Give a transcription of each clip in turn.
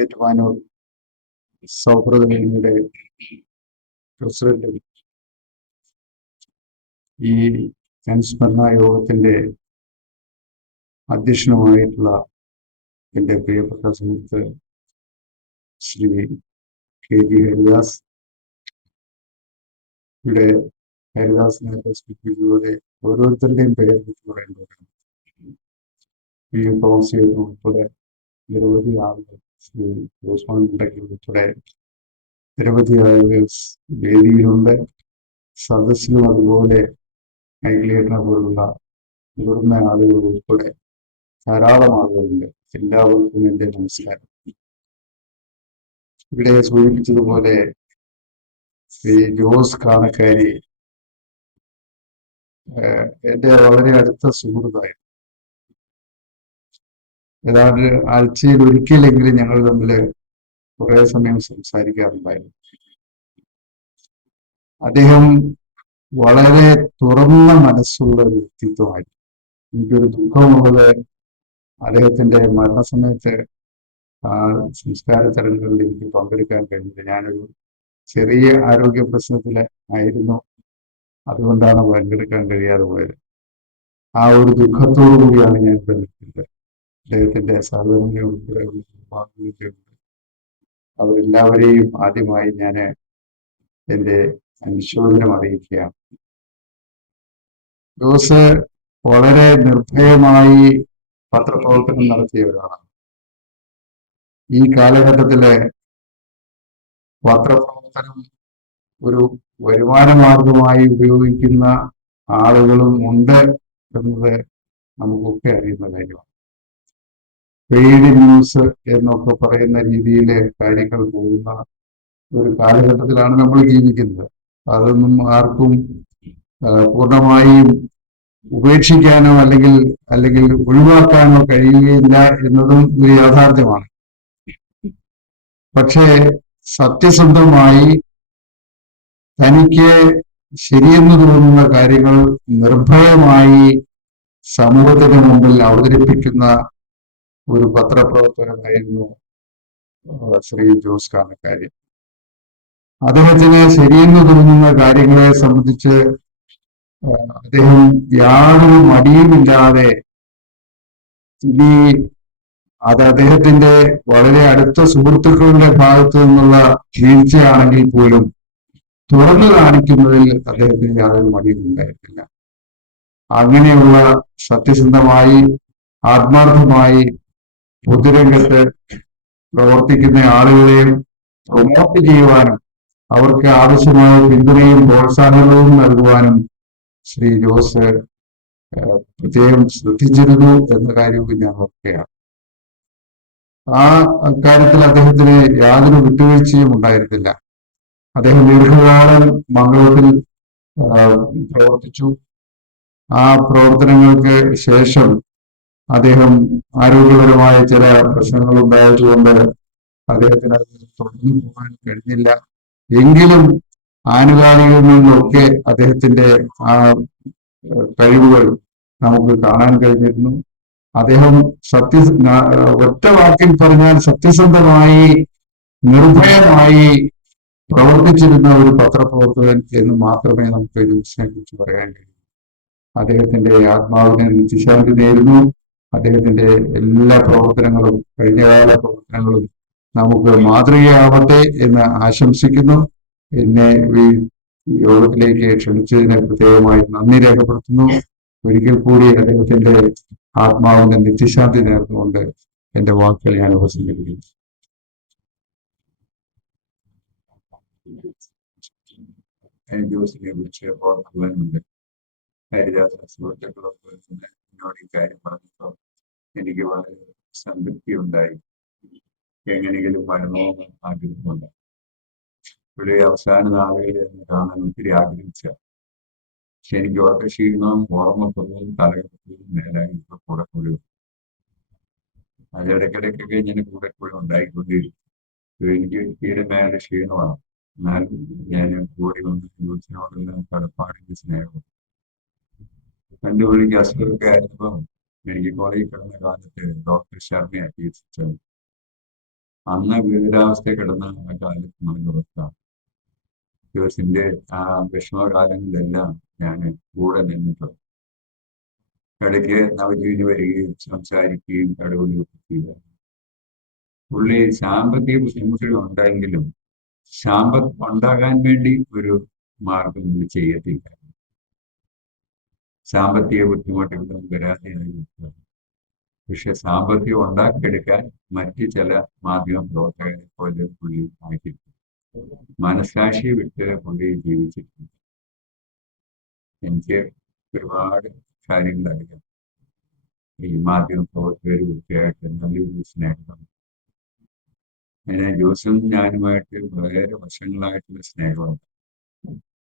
ഏറ്റുമാനൂർ സൗഹൃദയുടെ പ്രസിഡന്റും ഈ അനുസ്മരണ യോഗത്തിന്റെ അധ്യക്ഷനുമായിട്ടുള്ള എൻ്റെ പ്രിയപ്പെട്ട സുഹൃത്ത് ശ്രീ കെ ജി ഹരിദാസ്. ഇവിടെ ഹരിദാസ് നേരത്തെ സൂചിപ്പിച്ചതുപോലെ ഓരോരുത്തരുടെയും പേര് പറയുന്നവരാണ്. പി യു കൗൺസിൽ ഉൾപ്പെടെ നിരവധി ആളുകൾ, ശ്രീ ഉസ്മാൻ ഉണ്ടെങ്കിൽ ഉൾപ്പെടെ നിരവധി ആളുകൾ വേദിയിലുണ്ട്. സദസ്സിലും അതുപോലെ മൈക്കിലേറ്റനെ പോലുള്ള മുതിർന്ന ആളുകൾ ഉൾപ്പെടെ ധാരാളം ആളുകളുണ്ട്. എല്ലാവർക്കും എൻ്റെ നമസ്കാരം. ഇവിടെ സൂചിപ്പിച്ചതുപോലെ ശ്രീ ജോസ് കാണക്കാരി എൻ്റെ വളരെ അടുത്ത സുഹൃത്തായിരുന്നു. ഏതാണ്ട് ആഴ്ചയിൽ ഒരിക്കലെങ്കിലും ഞങ്ങൾ തമ്മിൽ കുറെ സമയം സംസാരിക്കാറുണ്ടായിരുന്നു. അദ്ദേഹം വളരെ തുറന്ന മനസ്സുള്ള ഒരു വ്യക്തിത്വമായിരുന്നു. എനിക്കൊരു ദുഃഖമുള്ളത് അദ്ദേഹത്തിന്റെ മരണസമയത്ത് ആ സംസ്കാര ചടങ്ങുകളിൽ എനിക്ക് പങ്കെടുക്കാൻ കഴിഞ്ഞില്ല. ഞാനൊരു ചെറിയ ആരോഗ്യ പ്രശ്നത്തിൽ ആയിരുന്നു, അതുകൊണ്ടാണ് പങ്കെടുക്കാൻ കഴിയാതെ പോയത്. ആ ഒരു ദുഃഖത്തോടു കൂടിയാണ് ഞാൻ ഇവിടെ നിൽക്കുന്നത്. അദ്ദേഹത്തിന്റെ സഹധർമ്മികളുടെ അവരെല്ലാവരെയും ആദ്യമായി ഞാൻ എൻ്റെ അനുശോചനം അറിയിക്കുകയാണ്. ജോസ് വളരെ നിർഭയമായി പത്രപ്രവർത്തനം നടത്തിയ ഒരാളാണ്. ഈ കാലഘട്ടത്തിലെ പത്രപ്രവർത്തനം ഒരു വരുമാന മാർഗമായി ഉപയോഗിക്കുന്ന ആളുകളും ഉണ്ട് എന്നത് നമുക്കൊക്കെ അറിയുന്ന കാര്യമാണ്. പെയ്ഡ് ന്യൂസ് എന്നൊക്കെ പറയുന്ന രീതിയിൽ കാര്യങ്ങൾ പോകുന്ന ഒരു കാലഘട്ടത്തിലാണ് നമ്മൾ ജീവിക്കുന്നത്. അതൊന്നും ആർക്കും പൂർണ്ണമായും ഉപേക്ഷിക്കാനോ അല്ലെങ്കിൽ ഒഴിവാക്കാനോ കഴിയുകയില്ല എന്നതും ഒരു യാഥാർത്ഥ്യമാണ്. പക്ഷേ സത്യസന്ധമായി തനിക്ക് ശരിയെന്ന് തോന്നുന്ന കാര്യങ്ങൾ നിർഭയമായി സമൂഹത്തിന് മുമ്പിൽ അവതരിപ്പിക്കുന്ന ഒരു പത്രപ്രവർത്തകനായിരുന്നു ശ്രീ ജോസ് കാണക്കാരി. അദ്ദേഹത്തിന് ശരിയെന്ന് തോന്നുന്ന കാര്യങ്ങളെ സംബന്ധിച്ച് അദ്ദേഹം യാതൊരു മടിയുമില്ലാതെ, ഇനി അത് അദ്ദേഹത്തിന്റെ വളരെ അടുത്ത സുഹൃത്തുക്കളുടെ ഭാഗത്തു നിന്നുള്ള വീഴ്ചയാണെങ്കിൽ പോലും തുറന്നു കാണിക്കുന്നതിൽ അദ്ദേഹത്തിന് യാതൊരു മടിയും ഉണ്ടായിരുന്നില്ല. അങ്ങനെയുള്ള സത്യസന്ധമായി ആത്മാർത്ഥമായി പൊതുരംഗത്ത് പ്രവർത്തിക്കുന്ന ആളുകളെയും പ്രൊമോട്ട് ചെയ്യുവാനും അവർക്ക് ആവശ്യമായ പിന്തുണയും പ്രോത്സാഹനവും നൽകുവാനും ശ്രീ ജോസ് പ്രത്യേകം ശ്രദ്ധിച്ചിരുന്നു എന്ന കാര്യവും ഞാൻ ഓർക്കുകയാണ്. ആ കാര്യത്തിൽ അദ്ദേഹത്തിന് യാതൊരു വിട്ടുവീഴ്ചയും ഉണ്ടായിരുന്നില്ല. അദ്ദേഹം ദീർഘകാലം മംഗളൂരിൽ പ്രവർത്തിച്ചു. ആ പ്രവർത്തനങ്ങൾക്ക് ശേഷം അദ്ദേഹം ആരോഗ്യപരമായ ചില പ്രശ്നങ്ങൾ ഉണ്ടായതുകൊണ്ട് അദ്ദേഹത്തിന് അത് തുടർന്നു പോകാൻ കഴിഞ്ഞില്ല. എങ്കിലും ആനുകാലികളിൽ നിന്നൊക്കെ അദ്ദേഹത്തിന്റെ ആ കഴിവുകൾ നമുക്ക് കാണാൻ കഴിഞ്ഞിരുന്നു. അദ്ദേഹം ഒറ്റ വാക്കിൽ പറഞ്ഞാൽ സത്യസന്ധമായി നിർഭയമായി പ്രവർത്തിച്ചിരുന്ന ഒരു പത്രപ്രവർത്തകൻ എന്ന് മാത്രമേ നമുക്ക് ജോസിനെ കുറിച്ച് പറയാൻ കഴിയൂ. അദ്ദേഹത്തിന്റെ ആത്മാവിനെ നിത്യശാന്തി നേരുന്നു. അദ്ദേഹത്തിന്റെ എല്ലാ പ്രവർത്തനങ്ങളും, കഴിഞ്ഞകാല പ്രവർത്തനങ്ങളും നമുക്ക് മാതൃകയാവട്ടെ എന്ന് ആശംസിക്കുന്നു. എന്നെ ഈ യോഗത്തിലേക്ക് ക്ഷണിച്ചതിന് പ്രത്യേകമായി നന്ദി രേഖപ്പെടുത്തുന്നു. ഒരിക്കൽ കൂടി അദ്ദേഹത്തിന്റെ ആത്മാവിന്റെ നിത്യശാന്തി നേർന്നുകൊണ്ട് എന്റെ വാക്കുകൾ ഞാൻ ഉപസംഹരിക്കുന്നു. ജോസിനെ വിളിച്ച് ഓർക്കുന്നുണ്ട്. ഹരിദാസ സുഹൃത്തുക്കളൊക്കെ എന്നോട് ഈ കാര്യം പറഞ്ഞപ്പോൾ എനിക്ക് വളരെ സംതൃപ്തി ഉണ്ടായി. എങ്ങനെയെങ്കിലും വരണമെന്ന് ആഗ്രഹമുണ്ട്. ഇവിടെ അവസാന നാളുകളിൽ എന്നെ കാണാൻ ഒത്തിരി ആഗ്രഹിച്ച, പക്ഷെ എനിക്ക് വളരെ ക്ഷീണവും ഓർമ്മക്കുറവും തലകെട്ടവും നേരായി കൂടെ കൂടി അതിടയ്ക്കിടയ്ക്കൊക്കെ ഇങ്ങനെ കൂടെ ഉണ്ടായിക്കൊണ്ടിരിക്കും. എനിക്ക് തീരെ മേലെ ക്ഷീണമാണ്. എന്നാൽ ഞാൻ കൂടി വന്ന് യൂസിനോടുള്ള കടപ്പാടിന്റെ സ്നേഹം. എൻ്റെ പുള്ളിക്ക് അസുഖമൊക്കെ ആയിരുന്നപ്പം മെഡിക്കൽ കോളേജിൽ കിടന്ന കാലത്ത് ഡോക്ടർ ശർമ്മയാണ് ചികിത്സിച്ചത്. അന്ന് ഗുരുതരാവസ്ഥ കിടന്ന ആ കാലത്ത് നമുക്ക് ജോസിന്റെ ആ വിഷമകാലങ്ങളിലെല്ലാം ഞാൻ കൂടെ നിന്നിട്ടുണ്ട്. ഇടയ്ക്ക് നവജീവന് വരികയും സംസാരിക്കുകയും ഇടപെടുകയും ചെയ്യുക. പുള്ളി സാമ്പത്തിക ബുദ്ധിമുട്ടുകൾ ഉണ്ടായെങ്കിലും സമ്പത്ത് ഉണ്ടാകാൻ വേണ്ടി ഒരു മാർഗം പുള്ളി ചെയ്യത്തില്ല. സാമ്പത്തിക ബുദ്ധിമുട്ടുകളൊന്നും വരാതെയായി. പക്ഷെ സാമ്പത്തികം ഉണ്ടാക്കിയെടുക്കാൻ മറ്റ് ചില മാധ്യമ പ്രവർത്തകരെ പോലെ പുള്ളി ആയിട്ടില്ല. മനസാക്ഷി വിട്ട് പുള്ളി ജീവിച്ചിട്ടുണ്ട്. എനിക്ക് ഒരുപാട് കാര്യങ്ങൾ അറിയാം. ഈ മാധ്യമ പ്രവർത്തകരും ഒക്കെയായിട്ട് നല്ലൊരു സ്നേഹം. അങ്ങനെ ജോസും ഞാനുമായിട്ട് വളരെ വർഷങ്ങളായിട്ടുള്ള സ്നേഹമാണ്.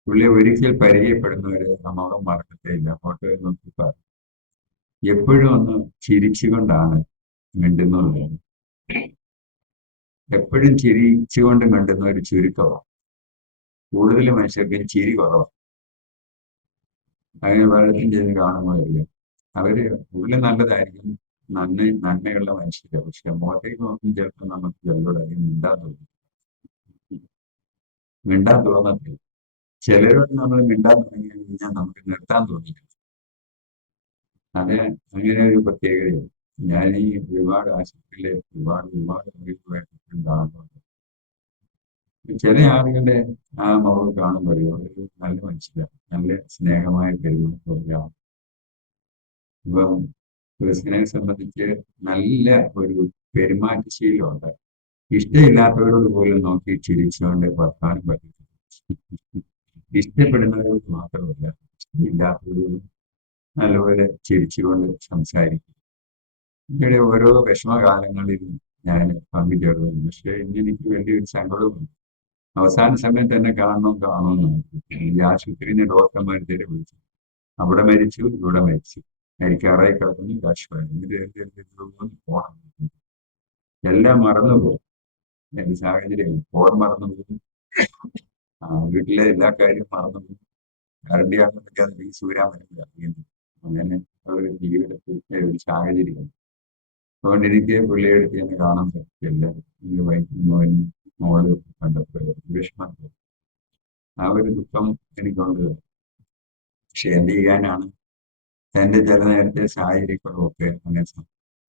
പുള്ളി ഒരിക്കൽ പരിചയപ്പെടുന്നവരെ ആ മുഖം മറക്കത്തേയില്ല. ഫോട്ടോയിൽ നോക്കി പറയും. എപ്പോഴും ഒന്ന് ചിരിച്ചുകൊണ്ടാണ് മിണ്ടുന്നത്. എപ്പോഴും ചിരിച്ചുകൊണ്ട് മിണ്ടുന്ന ഒരു ചുരുക്കമാണ്. കൂടുതൽ മനുഷ്യർക്ക് ചിരി കുറവാണ്. അങ്ങനെ പലരും ചെയ്ത് കാണുമ്പോഴറിയാം. അവര് പുള്ളി നല്ലതായിരിക്കും, നന്മയുള്ള മനുഷ്യരാണ്. പക്ഷെ മുഖത്തേക്ക് നോക്കും ചിലപ്പോൾ നമുക്ക് ചിലരോട് അധികം മിണ്ടാൻ തോന്നത്തില്ല. ചിലരോട് നമ്മൾ മിണ്ടാൻ തുടങ്ങി കഴിഞ്ഞാൽ നമുക്ക് നിർത്താൻ തോന്നില്ല. അത് അങ്ങനെ ഒരു പ്രത്യേകതയാണ്. ഞാൻ ഈ ഒരുപാട് ആശുപത്രിയിലെ ഒരുപാട് കാണുന്നുണ്ട്. ചില ആളുകളുടെ ആ മുഖം കാണുമ്പോൾ ഒരു നല്ല മനുഷ്യരാണ്, നല്ല സ്നേഹമായ പെരുമാറ്റം. ഇപ്പം ക്രിസ്ത്യനെ സംബന്ധിച്ച് നല്ല ഒരു പെരുമാറ്റശീലമുണ്ട്. ഇഷ്ടമില്ലാത്തവരോട് പോലും നോക്കി ചിരിച്ചുകൊണ്ട് വർത്താനം പറ്റും. ഇഷ്ടപ്പെടുന്നവരോട് മാത്രമല്ല, ഇഷ്ടമില്ലാത്തവരോടും നല്ലപോലെ ചിരിച്ചുകൊണ്ട് സംസാരിക്കും. ഇവിടെ ഓരോ വിഷമകാലങ്ങളിലും ഞാൻ പങ്കുചേർന്നു. പക്ഷെ ഇന്ന് എനിക്ക് വലിയൊരു സങ്കടവുമുണ്ട്. അവസാന സമയത്ത് എന്നെ കാണണമെന്നാണ്. ഈ ആശുപത്രിയിൽ ഡോക്ടർമാർ തിരെ വിളിച്ചു. അവിടെ മരിച്ചു, ഇവിടെ മരിച്ചു. മരിക്കാറായി കിടക്കുന്നു, കാശ് പോകണം. എല്ലാം മറന്നുപോകും. എന്റെ സാഹചര്യം ഫോൺ മറന്നുപോകും, വീട്ടിലെ എല്ലാ കാര്യവും മറന്നുപോകും. കറണ്ട് ആകുമ്പോഴേക്ക് അത് വീസ് വരാൻ പറ്റില്ല. അങ്ങനെ ഒരു ജീവിതത്തിലെ ഒരു സാഹചര്യം. അതുകൊണ്ട് എനിക്ക് പുള്ളിയെടുത്ത് എന്നെ കാണാൻ പറ്റില്ല. മോള് കണ്ടപ്പോൾ വിഷമം. ആ ഒരു ദുഃഖം എനിക്കുണ്ട്. പക്ഷെ എന്ത് ചെയ്യാനാണ്, എന്റെ ചില നേരത്തെ സാഹചര്യങ്ങളൊക്കെ അങ്ങനെ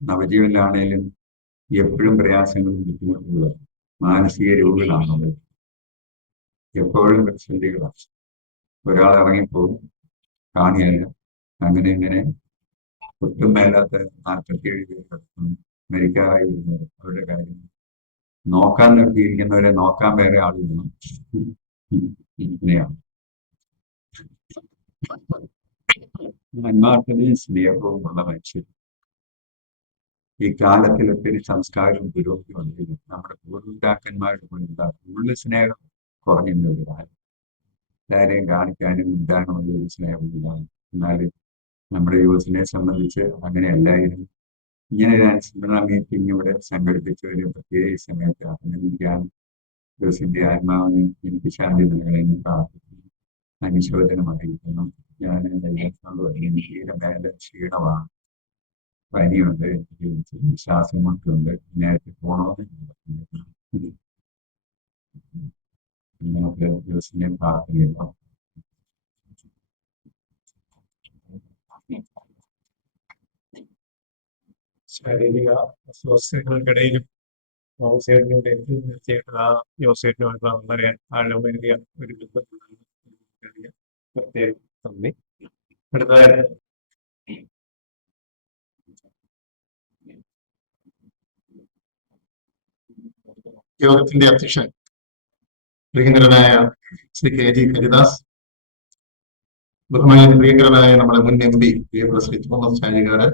നവജീവനിലാണേലും എപ്പോഴും പ്രയാസങ്ങളും ബുദ്ധിമുട്ടുകളാണ്. മാനസിക രോഗികളാണത്. എപ്പോഴും പ്രതിസന്ധികളാണ്. ഒരാൾ ഇറങ്ങിപ്പോകും, കാണിയല്ല. അങ്ങനെ ഇങ്ങനെ ഒട്ടും മേലാത്ത 47 പേര് കിടക്കുന്നു, മരിക്കാറായി വരുന്നവർ. അവരുടെ കാര്യം നോക്കാൻ നിർത്തിയിരിക്കുന്നവരെ നോക്കാൻ വേറെ ആളുകളും ഇങ്ങനെയാണ്. ആത്മാർത്ഥതയും സ്നേഹവും ഉള്ള മനുഷ്യർ ഈ കാലത്തിൽ ഒത്തിരി സംസ്കാരവും പുരോഗതി വന്നിരുന്നു. നമ്മുടെ പൂർവ്വപിതാക്കന്മാരുടെ മുന്നിൽ ഉള്ള സ്നേഹം കുറഞ്ഞിരുന്ന ഒരു കാലം. എല്ലാവരെയും കാണിക്കാനും മിണ്ടാനും ഒരു സ്നേഹമില്ല. എന്നാൽ നമ്മുടെ യുവസിനെ സംബന്ധിച്ച് അങ്ങനെ എല്ലാവരും ഇങ്ങനെ ഒരു അനുസ്മരണ മീറ്റിംഗ് ഇവിടെ സംഘടിപ്പിച്ച ഒരു പ്രത്യേക സമയത്ത് അഭിനന്ദിക്കാൻ യുവസിന്റെ ആത്മാവിന് എനിക്ക് ശാന്തി നൽകണമെന്ന് പ്രാർത്ഥിക്കുന്നു. അനുശോചനമായിരിക്കുന്നു. ഞാൻ എനിക്ക് തീരെ മേലെ ക്ഷീണമാണ്, പനിയുണ്ട്, ശ്വാസം മുട്ടുണ്ട്. നേരത്തെ പോകണമെന്ന് നമുക്ക് യുവസിനെ പ്രാർത്ഥനയുണ്ടോ? ശാരീരിക അസ്വസ്ഥതകൾക്കിടയിലും യോസേഫിനോട് എനിക്ക് തീർച്ചയായിട്ടും ആ യോസേഫിനുമായിട്ടുള്ള വളരെ ആഴമേറിയ ഒരു ബന്ധത്തിലാണ് എനിക്കറിയാം. പ്രത്യേകം നന്ദി. അടുത്തതായിട്ട് യോഗത്തിന്റെ അധ്യക്ഷൻ പ്രിയങ്കരനായ ശ്രീ KG ഹരിദാസ്, ബഹുമാന്യ പ്രിയങ്കരനായ നമ്മുടെ മുൻ MP പ്രിയപ്പെട്ട ശ്രീ തോമസ് ചാഴികാട്,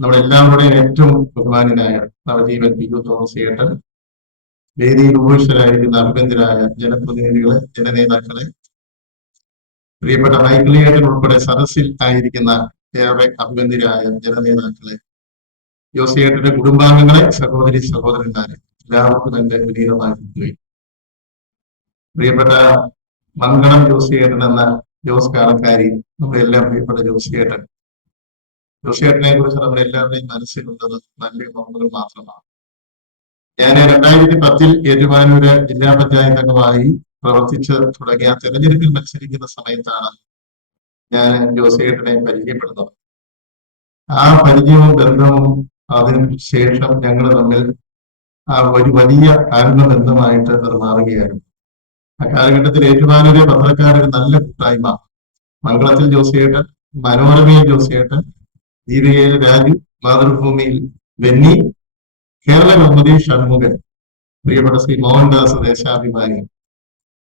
നമ്മുടെ എല്ലാവരുടെയും ഏറ്റവും ബഹുമാന്യനായ നവജീവൻ PU തോമസ് ഏട്ടൻ, വേദിയിൽ ഉപവിഷ്ടരായിരിക്കുന്ന അഭിനന്ദരായ ജനപ്രതിനിധികളെ, ജനനേതാക്കളെ, പ്രിയപ്പെട്ട മൈക്കിളിയേട്ടൻ ഉൾപ്പെടെ സദസ്സിൽ ആയിരിക്കുന്ന ഏറെ അഭിനന്ദരായ ജനനേതാക്കളെ, ജോസിയേട്ടന്റെ കുടുംബാംഗങ്ങളെ, സഹോദരി സഹോദരന്മാരെ, എല്ലാവർക്കും എന്റെ വിനീതമായി. പ്രിയപ്പെട്ട മംഗളം ജോസിയേട്ടൻ എന്ന ജോസ് കാലക്കാരി, നമ്മുടെ എല്ലാം പ്രിയപ്പെട്ട ജോസിയേട്ടനെ കുറിച്ച് നമ്മുടെ എല്ലാവരുടെയും മനസ്സിലുള്ളത് നല്ല ഓർമ്മകൾ മാത്രമാണ്. 2010 ഏറ്റുമാനൂര് ജില്ലാ പഞ്ചായത്ത് അംഗമായി പ്രവർത്തിച്ച് തുടങ്ങിയ തെരഞ്ഞെടുപ്പിൽ മത്സരിക്കുന്ന സമയത്താണ് ഞാൻ ജോസേട്ടനെ പരിചയപ്പെടുന്നത്. ആ പരിചയവും ബന്ധവും അതിനു ശേഷം ഞങ്ങൾ തമ്മിൽ ഒരു വലിയ ആത്മബന്ധമായിട്ട് അത് മാറുകയായിരുന്നു. ആ കാലഘട്ടത്തിൽ ഏറ്റുമാനൂരെ പത്രക്കാരൊരു നല്ല കൂട്ടായ്മ, മംഗളത്തിൽ ജോസിയേട്ടൻ, മനോരമയിൽ ജോസിയേട്ടൻ, ദീപികയിൽ രാജു, മാതൃഭൂമിയിൽ ബെന്നി, കേരള കൗമുദി ഷൺമുഖൻ, പ്രിയപ്പെട്ട ശ്രീ മോഹൻദാസ് ദേശാഭിമാനി.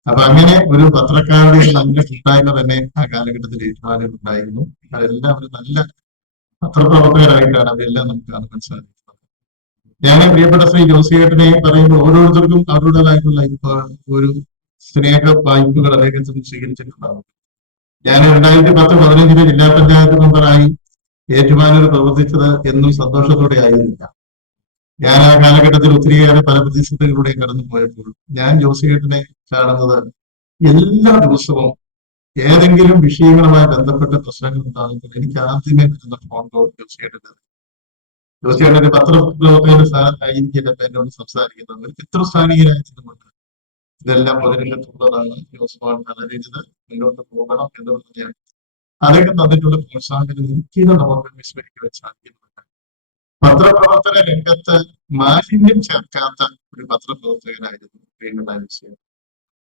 അപ്പൊ അങ്ങനെ ഒരു പത്രക്കാരുടെ നല്ല കൂട്ടായ്മ തന്നെ ആ കാലഘട്ടത്തിൽ ഏറ്റുമാനൂർ ഉണ്ടായിരുന്നു. അതെല്ലാം ഒരു നല്ല പത്രപ്രവർത്തകരായിട്ടാണ് അവരെല്ലാം നമുക്ക് കാണുവാൻ സാധിക്കുന്നത്. ഞാൻ പ്രിയപ്പെട്ട ശ്രീ ജോസിയേട്ടനെ പറയുമ്പോൾ ഓരോരുത്തർക്കും അവരുടേതായിട്ടുള്ള ഒരു സ്നേഹ വായ്പകൾ അദ്ദേഹത്തിന് സ്വീകരിച്ചിട്ടുണ്ടാവും. ഞാൻ 2010-15 ജില്ലാ പഞ്ചായത്ത് മെമ്പറായി ഏറ്റുമാനൂർ പ്രവർത്തിച്ചത് എന്നും സന്തോഷത്തോടെ ആയിരുന്നില്ല. ഞാൻ ആ കാലഘട്ടത്തിൽ ഒത്തിരിയേറെ പല പ്രതിസന്ധികളിലൂടെ കടന്നു പോയപ്പോൾ ഞാൻ ജോസിയേട്ടനെ കാണുന്നത് എല്ലാ ദിവസവും ഏതെങ്കിലും വിഷയങ്ങളുമായി ബന്ധപ്പെട്ട പ്രശ്നങ്ങൾ ഉണ്ടാകുമ്പോൾ എനിക്ക് ആദ്യമേ വരുന്ന ഫോൺ കോൾ ജോസിയേട്ടന്റെ പത്രപ്രവർത്തകരുടെ സ്ഥാനത്തായിരിക്കില്ല എന്നോട് സംസാരിക്കുന്നത്. ഒരു പിതൃസ്ഥാനീയരായിരുന്നുകൊണ്ട് ഇതെല്ലാം പൊതുരംഗത്തുള്ളതാണ്, ജോസ്മോൻ വളരരുത്, മുന്നോട്ട് പോകണം എന്നുള്ളത് തന്നെയാണ്. അദ്ദേഹം തന്നിട്ടുള്ള പ്രോത്സാഹനം ഒരിക്കലും നമുക്ക് വിസ്മരിക്കുവാൻ സാധിക്കുന്നില്ല. പത്രപ്രവർത്തന രംഗത്ത് മാലിന്യം ചേർക്കാത്ത ഒരു പത്രപ്രവർത്തകനായിരുന്നു ജോസിയേട്ടൻ.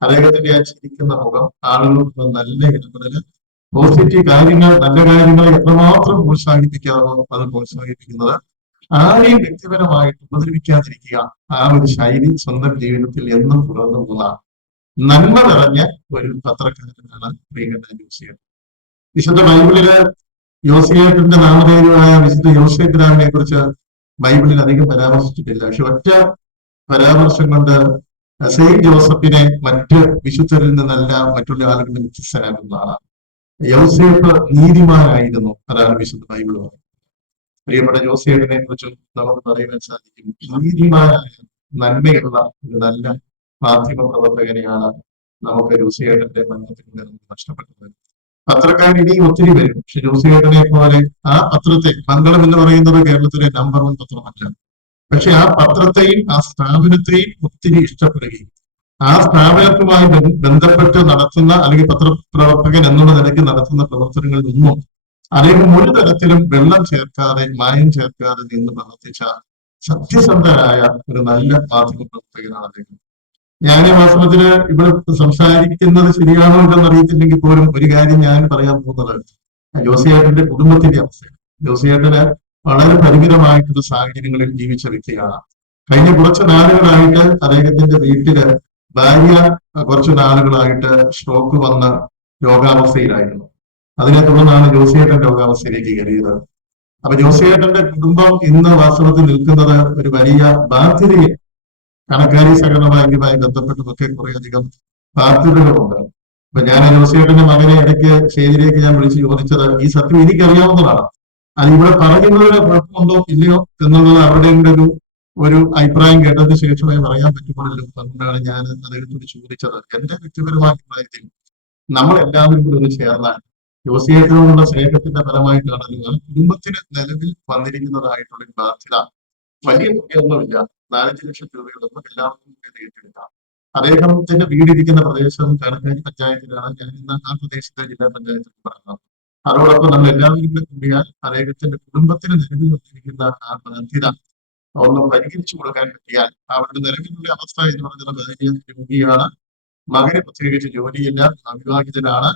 അദ്ദേഹത്തിന്റെ ആ ചിരിക്കുന്ന മുഖം, ആളുകൾക്ക് നല്ല ഇടപെടല്, പോസിറ്റീവ് കാര്യങ്ങൾ, നല്ല കാര്യങ്ങളെ എത്രമാത്രം പ്രോത്സാഹിപ്പിക്കാമോ അത് പ്രോത്സാഹിപ്പിക്കുന്നത്, ആരെയും വ്യക്തിപരമായിട്ട് ഉപദ്രവിക്കാതിരിക്കുക, ആ ഒരു ശൈലി സ്വന്തം ജീവിതത്തിൽ എന്നും തുടർന്നു പോകുന്ന നന്മ നിറഞ്ഞ ഒരു പത്രക്കാരനാണ് പ്രിയപ്പെട്ട ജോസിയേട്ടൻ. വിശുദ്ധ ബൈബിളില് യോസേഫിന്റെ നാമധേയമായ വിശുദ്ധ യോസേഫ് രാമനെ കുറിച്ച് ബൈബിളിൽ അധികം പരാമർശിച്ചിട്ടില്ല. പക്ഷെ ഒറ്റ പരാമർശം കൊണ്ട് സെയിന്റ് ജോസഫിനെ മറ്റ് വിശുദ്ധരിൽ നിന്നല്ല മറ്റുള്ള ആളുകളിൽ വ്യത്യസ്തനാക്കുന്ന ആളാണ്. യോസേഫ് നീതിമാനായിരുന്നു, അതാണ് വിശുദ്ധ ബൈബിൾ പറയുന്നത്. പ്രിയപ്പെട്ട ജോസേഫിനെ കുറിച്ചും നമുക്ക് പറയുവാൻ സാധിക്കും. നീതിമാനായ നന്മയുള്ള ഒരു നല്ല മാധ്യമ പ്രവർത്തകനെയാണ് നമുക്ക് ജോസിയേട്ടന്റെ ബന്ധത്തിലൂടെ നമുക്ക് നഷ്ടപ്പെട്ടത്. പത്രക്കാർ ഇനിയും ഒത്തിരി വരും. പക്ഷെ ജോസിയേട്ടനെ പോലെ ആ പത്രത്തെ, മംഗളം എന്ന് പറയുന്നത് കേരളത്തിലെ നമ്പർ 1 പത്രമല്ല, പക്ഷെ ആ പത്രത്തെയും ആ സ്ഥാപനത്തെയും ഒത്തിരി ഇഷ്ടപ്പെടുകയും ആ സ്ഥാപനത്തുമായി ബന്ധപ്പെട്ട് നടത്തുന്ന അല്ലെങ്കിൽ പത്രപ്രവർത്തകൻ എന്നുള്ള നിലയ്ക്ക് നടത്തുന്ന പ്രവർത്തനങ്ങളിലൊന്നും അദ്ദേഹം ഒരു തരത്തിലും വെള്ളം ചേർക്കാതെ, മായം ചേർക്കാതെ നിന്ന് പ്രവർത്തിച്ച സത്യസന്ധരായ ഒരു നല്ല മാധ്യമ പ്രവർത്തകനാണ് അദ്ദേഹം. ഞാൻ വാസ്തവത്തില് ഇവിടെ സംസാരിക്കുന്നത് ശരിയാണോ എന്ന് അറിയത്തില്ലെങ്കിൽ പോലും ഒരു കാര്യം ഞാൻ പറയാൻ പോകുന്നത് ജോസിയേട്ടന്റെ കുടുംബത്തിന്റെ അവസ്ഥയാണ്. ജോസിയേട്ടന് വളരെ പരിമിതമായിട്ടുള്ള സാഹചര്യങ്ങളിൽ ജീവിച്ച വ്യക്തിയാണ്. കഴിഞ്ഞ കുറച്ച് നാളുകളായിട്ട് അദ്ദേഹത്തിന്റെ വീട്ടില് ഭാര്യ കുറച്ചു നാളുകളായിട്ട് സ്ട്രോക്ക് വന്ന രോഗാവസ്ഥയിലായിരുന്നു. അതിനെ തുടർന്നാണ് ജോസിയേട്ടൻ രോഗാവസ്ഥയിലേക്ക് കയറിയത്. അപ്പൊ ജോസിയേട്ടന്റെ കുടുംബം ഇന്ന് വാസ്തവത്തിൽ നിൽക്കുന്നത് ഒരു വലിയ ബാധ്യതയെ, കണക്കാരി സഹകരണ ബാങ്കുമായി ബന്ധപ്പെട്ടുമൊക്കെ കുറേയധികം ബാധ്യതകളുണ്ട്. അപ്പൊ ഞാൻ ജോസിയേട്ടന്റെ മകനെ ഇടയ്ക്ക് സ്റ്റേജിലേക്ക് ഞാൻ വിളിച്ച് ചോദിച്ചത് ഈ സത്യം എനിക്കറിയാവുന്നതാണ്, അത് ഇവിടെ പറയുന്നതിന് കുഴപ്പമുണ്ടോ ഇല്ലയോ എന്നുള്ളത് അവരുടെ ഒരു അഭിപ്രായം കേട്ടതിന് ശേഷമേ പറയാൻ പറ്റുള്ളൂ. അതുകൊണ്ടാണ് ഞാൻ അദ്ദേഹത്തോട് ചോദിച്ചത്. എന്റെ വ്യക്തിപരമായ അഭിപ്രായത്തിൽ നമ്മൾ എല്ലാവരും കൂടി ഒന്ന് ചേർന്നാൽ ജോസിയേട്ടനോടുള്ള സ്നേഹത്തിന്റെ ഫലമായിട്ടാണ് കുടുംബത്തിന് നിലവിൽ വന്നിരിക്കുന്നതായിട്ടുള്ള ബാധ്യത വലിയ തുകയൊന്നുമില്ല, 4 ലക്ഷം രൂപയോടൊപ്പം എല്ലാവർക്കും ഏറ്റെടുക്കാം. അദ്ദേഹത്തിന്റെ വീടിരിക്കുന്ന പ്രദേശം കണക്കാരി പഞ്ചായത്തിലാണ്. ഞാൻ ഇന്ന് ആ പ്രദേശത്തെ ജില്ലാ പഞ്ചായത്തിൽ പറഞ്ഞത്. അതോടൊപ്പം നമ്മൾ എല്ലാവരും കൂടെ കൂടിയാൽ അദ്ദേഹത്തിന്റെ കുടുംബത്തിന് നിലവിൽ വന്നിരിക്കുന്ന ആ ബാധ്യത ഒന്ന് പരിഹരിച്ചു കൊടുക്കാൻ പറ്റിയാൽ, അവരുടെ നിലവിലുള്ള അവസ്ഥ എന്ന് പറയുന്നത് ഭാര്യ രോഗിയാണ്, മകന് പ്രത്യേകിച്ച് ജോലിയില്ല, അവിവാഹിതനാണ്.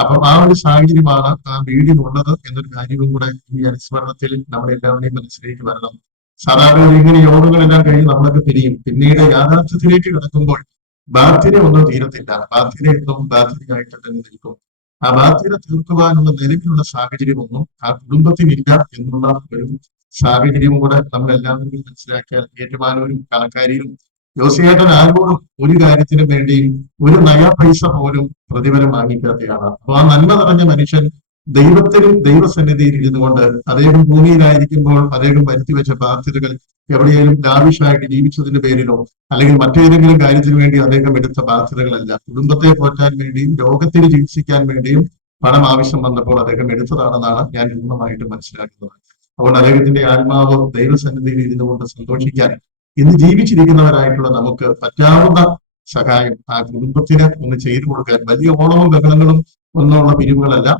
അപ്പം ആ ഒരു സാഹചര്യമാണ് ആ വീടിനുള്ളത് എന്നൊരു കാര്യവും കൂടെ ഈ അനുസ്മരണത്തിൽ നമ്മളെല്ലാവരെയും മനസ്സിലേക്ക് വരണം. സാധാരണ ഇങ്ങനെ യോഗങ്ങളെല്ലാം കഴിഞ്ഞ് നമ്മളൊക്കെ പിരിയും. പിന്നീട് യാഥാർത്ഥ്യത്തിലേക്ക് കിടക്കുമ്പോൾ ബാധ്യത ഒന്നും തീരത്തില്ല, ബാധ്യതയൊന്നും ബാധ്യതയായിട്ട് തന്നെ നിൽക്കും. ആ ബാധ്യത തീർക്കുവാനുള്ള നിലവിലുള്ള സാഹചര്യമൊന്നും ആ കുടുംബത്തിനില്ല എന്നുള്ള ഒരു സാഹചര്യവും കൂടെ നമ്മൾ എല്ലാവരും മനസ്സിലാക്കിയാൽ ഏറ്റുമാനൂരും കണക്കാരിയും ജോസിയേട്ടൻ ആരോടും ഒരു കാര്യത്തിനും വേണ്ടിയും ഒരു നയ പൈസ പോലും പ്രതിഫലം വാങ്ങിക്കാത്തയാണ്. അപ്പൊ ആ നന്മ നിറഞ്ഞ മനുഷ്യൻ ദൈവത്തിനും ദൈവസന്നിധിയിൽ ഇരുന്നുകൊണ്ട് അദ്ദേഹം ഭൂമിയിലായിരിക്കുമ്പോൾ അദ്ദേഹം വരുത്തിവെച്ച ബാധ്യതകൾ എവിടെയെങ്കിലും ലാവിഷായിട്ട് ജീവിച്ചതിന്റെ പേരിലോ അല്ലെങ്കിൽ മറ്റേതെങ്കിലും കാര്യത്തിന് വേണ്ടി അദ്ദേഹം എടുത്ത ബാധ്യതകളല്ല. കുടുംബത്തെ പോറ്റാൻ വേണ്ടിയും രോഗത്തിന് ചികിത്സിക്കാൻ വേണ്ടിയും പണം ആവശ്യം വന്നപ്പോൾ അദ്ദേഹം എടുത്തതാണെന്നാണ് ഞാൻ പൂർണ്ണമായിട്ട് മനസ്സിലാക്കുന്നത്. അതുകൊണ്ട് അദ്ദേഹത്തിന്റെ ആത്മാവ് ദൈവസന്നിധിയിൽ ഇരുന്നുകൊണ്ട് സന്തോഷിക്കാൻ ഇന്ന് ജീവിച്ചിരിക്കുന്നവരായിട്ടുള്ള നമുക്ക് പറ്റാവുന്ന സഹായം ആ കുടുംബത്തിന് ഒന്ന് ചെയ്തു കൊടുക്കാൻ, വലിയ ഓണവും ബഹളങ്ങളും ഒന്നുള്ള പിരിവുകളല്ല.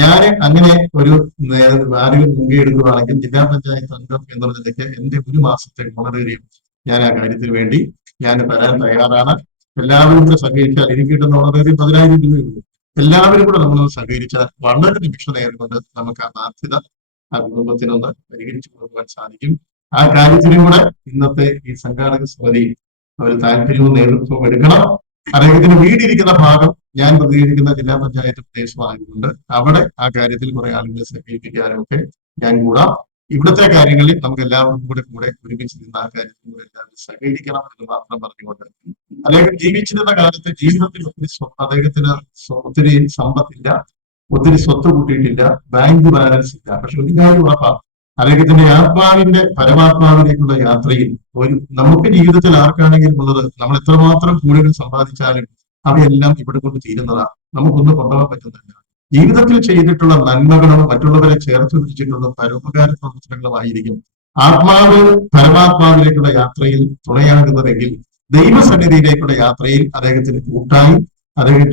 ഞാൻ അങ്ങനെ ഒരു ആരെങ്കിലും മുൻകൈയെടുക്കുകയാണെങ്കിൽ ജില്ലാ പഞ്ചായത്ത് അംഗം എന്നുള്ള നിലയ്ക്ക് എന്റെ 1 മാസത്തെ ഓണറേറിയം ഞാൻ ആ കാര്യത്തിന് വേണ്ടി ഞാൻ തരാൻ തയ്യാറാണ്. എല്ലാവരും കൂടെ സഹകരിച്ചാൽ എനിക്ക് കിട്ടുന്ന ഓണറേറിയം 10,000 രൂപയുള്ളൂ. എല്ലാവരും കൂടെ നമ്മളൊന്ന് സഹകരിച്ചാൽ വളരെ നിമിഷ നേരം കൊണ്ട് നമുക്ക് ആ ബാധ്യത ആ കുടുംബത്തിനൊന്ന് പരിഹരിച്ചു കൊടുക്കുവാൻ സാധിക്കും. ആ കാര്യത്തിനും കൂടെ ഇന്നത്തെ ഈ സംഘാടക സമിതി ഒരു താല്പര്യവും നേതൃത്വവും എടുക്കണം. അദ്ദേഹത്തിന് വീടിരിക്കുന്ന ഭാഗം ഞാൻ പ്രതികരിക്കുന്ന ജില്ലാ പഞ്ചായത്ത് പ്രദേശമായതുകൊണ്ട് അവിടെ ആ കാര്യത്തിൽ കുറെ ആളുകളെ സഹകരിപ്പിക്കാനും ഒക്കെ ഞാൻ കൂടാം. ഇവിടുത്തെ കാര്യങ്ങളിൽ നമുക്ക് എല്ലാവർക്കും കൂടെ ഒരുമിച്ച് നിന്ന് ആ കാര്യത്തിൽ കൂടെ എല്ലാവരും സഹകരിക്കണം എന്ന് മാത്രം പറഞ്ഞുകൊണ്ട്, അദ്ദേഹം ജീവിച്ചിരുന്ന കാലത്ത് ജീവിതത്തിൽ അദ്ദേഹത്തിന് ഒത്തിരി സമ്പത്തില്ല, ഒത്തിരി സ്വത്ത് കൂട്ടിയിട്ടില്ല, ബാങ്ക് ബാലൻസ് ഇല്ല. പക്ഷെ ഒരു കാര്യം ഉറപ്പാണ്, അദ്ദേഹത്തിന്റെ ആത്മാവിന്റെ പരമാത്മാവിലേക്കുള്ള യാത്രയിൽ നമുക്ക് ജീവിതത്തിൽ ആർക്കാണെങ്കിലും ഉള്ളത്, നമ്മൾ എത്രമാത്രം കൂടുതൽ സമ്പാദിച്ചാലും അവയെല്ലാം ഇവിടെ കൊണ്ട് തീരുന്നതാണ്, നമുക്കൊന്നും കൊണ്ടുപോകാൻ പറ്റുന്നില്ല. ജീവിതത്തിൽ ചെയ്തിട്ടുള്ള നന്മകളും മറ്റുള്ളവരെ ചേർത്ത് പിടിച്ചിട്ടുള്ള പരോപകാര പ്രവർത്തനങ്ങളുമായിരിക്കും ആത്മാവ് പരമാത്മാവിലേക്കുള്ള യാത്രയിൽ തുണയാകുന്നതെങ്കിൽ ദൈവസന്നിധിയിലേക്കുള്ള യാത്രയിൽ അദ്ദേഹത്തിന് കൂട്ടായി അദ്ദേഹം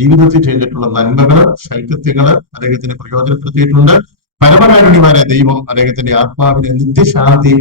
ജീവിതത്തിൽ ചെയ്തിട്ടുള്ള നന്മകള് സൽകൃത്യങ്ങള് അദ്ദേഹത്തിന് പ്രയോജനപ്പെടുത്തിയിട്ടുണ്ട്. പരമകാരുണ്യമായ ദൈവം അദ്ദേഹത്തിന്റെ ആത്മാവിന് നിത്യശാന്തി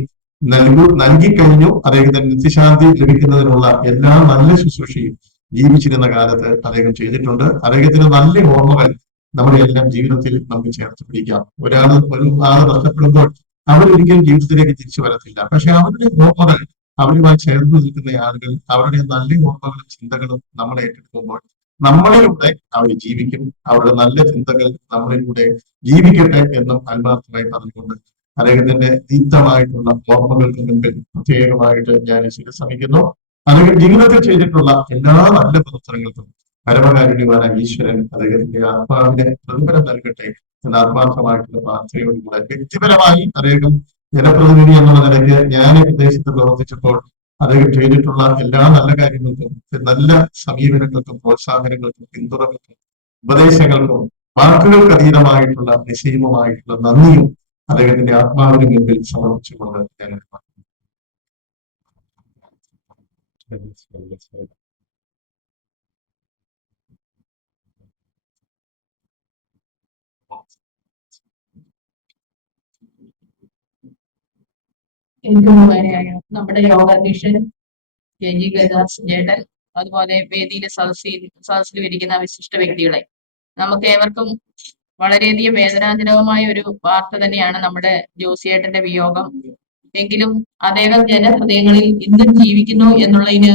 നൽകിക്കഴിഞ്ഞു. അദ്ദേഹത്തിന് നിത്യശാന്തി ലഭിക്കുന്നതിനുള്ള എല്ലാ നല്ല ശുശ്രൂഷയും ജീവിച്ചിരുന്ന കാലത്ത് അദ്ദേഹം ചെയ്തിട്ടുണ്ട്. അദ്ദേഹത്തിന് നല്ല ഓർമ്മകൾ നമ്മുടെ എല്ലാം ജീവിതത്തിൽ നമുക്ക് ചേർത്ത് പിടിക്കാം. ഒരു ആള് നഷ്ടപ്പെടുമ്പോൾ അവരൊരിക്കലും ജീവിതത്തിലേക്ക് തിരിച്ചു വരത്തില്ല. പക്ഷെ അവരുടെ ഓർമ്മകൾ, അവരുമായി ചേർന്ന് നിൽക്കുന്ന ആളുകൾ, അവരുടെ നല്ല ഓർമ്മകളും ചിന്തകളും നമ്മൾ ഏറ്റെടുക്കുമ്പോൾ നമ്മളിലൂടെ അവർ ജീവിക്കും. അവരുടെ നല്ല ചിന്തകൾ നമ്മളിലൂടെ ജീവിക്കട്ടെ എന്നും ആത്മാർത്ഥമായി പറഞ്ഞുകൊണ്ട് അദ്ദേഹത്തിന്റെ ദീപ്തമായിട്ടുള്ള ഓർമ്മകൾക്ക് മുമ്പിൽ പ്രത്യേകമായിട്ട് ഞാൻ ശിരസമിക്കുന്നു. അദ്ദേഹം ജീവിതത്തിൽ ചെയ്തിട്ടുള്ള എല്ലാ നല്ല പ്രവർത്തനങ്ങൾക്കും പരമകാരുണ്യമായ ഈശ്വരൻ അദ്ദേഹത്തിന്റെ ആത്മാവിനെ പ്രതിഫലം നൽകട്ടെ എന്ന ആത്മാർത്ഥമായിട്ടുള്ള പ്രാർത്ഥനയോടുകൂടെ വ്യക്തിപരമായി അദ്ദേഹം ജനപ്രതിനിധി എന്നുള്ള നിലയ്ക്ക് ഞാൻ പ്രദേശത്ത് പ്രവർത്തിച്ചപ്പോൾ അദ്ദേഹം ചെയ്തിട്ടുള്ള എല്ലാ നല്ല കാര്യങ്ങൾക്കും, നല്ല സമീപനങ്ങൾക്കും, പ്രോത്സാഹനങ്ങൾക്കും, പിന്തുണകൾക്കും, ഉപദേശങ്ങൾക്കും വാക്കുകൾക്ക് അതീതമായിട്ടുള്ള നിശ്ചയമായിട്ടുള്ള നന്ദിയും അദ്ദേഹത്തിന്റെ ആത്മാവിന് മുമ്പിൽ സമർപ്പിച്ചുകൊണ്ട് ഞാൻ ഏറ്റവും ഉപരിയായ നമ്മുടെ യോഗാധ്യക്ഷൻ KG ഗദാസ് ജേടൻ, അതുപോലെ വേദിയിലെ സദസ്സിൽ ഇരിക്കുന്ന വിശിഷ്ട വ്യക്തികളെ, നമുക്ക് ഏവർക്കും വളരെയധികം വേദനാജനകമായ ഒരു വാർത്ത തന്നെയാണ് നമ്മുടെ ജോസിയേട്ടന്റെ വിയോഗം. എങ്കിലും അദ്ദേഹം ജനഹൃദയങ്ങളിൽ ഇന്നും ജീവിക്കുന്നു എന്നുള്ളതിന്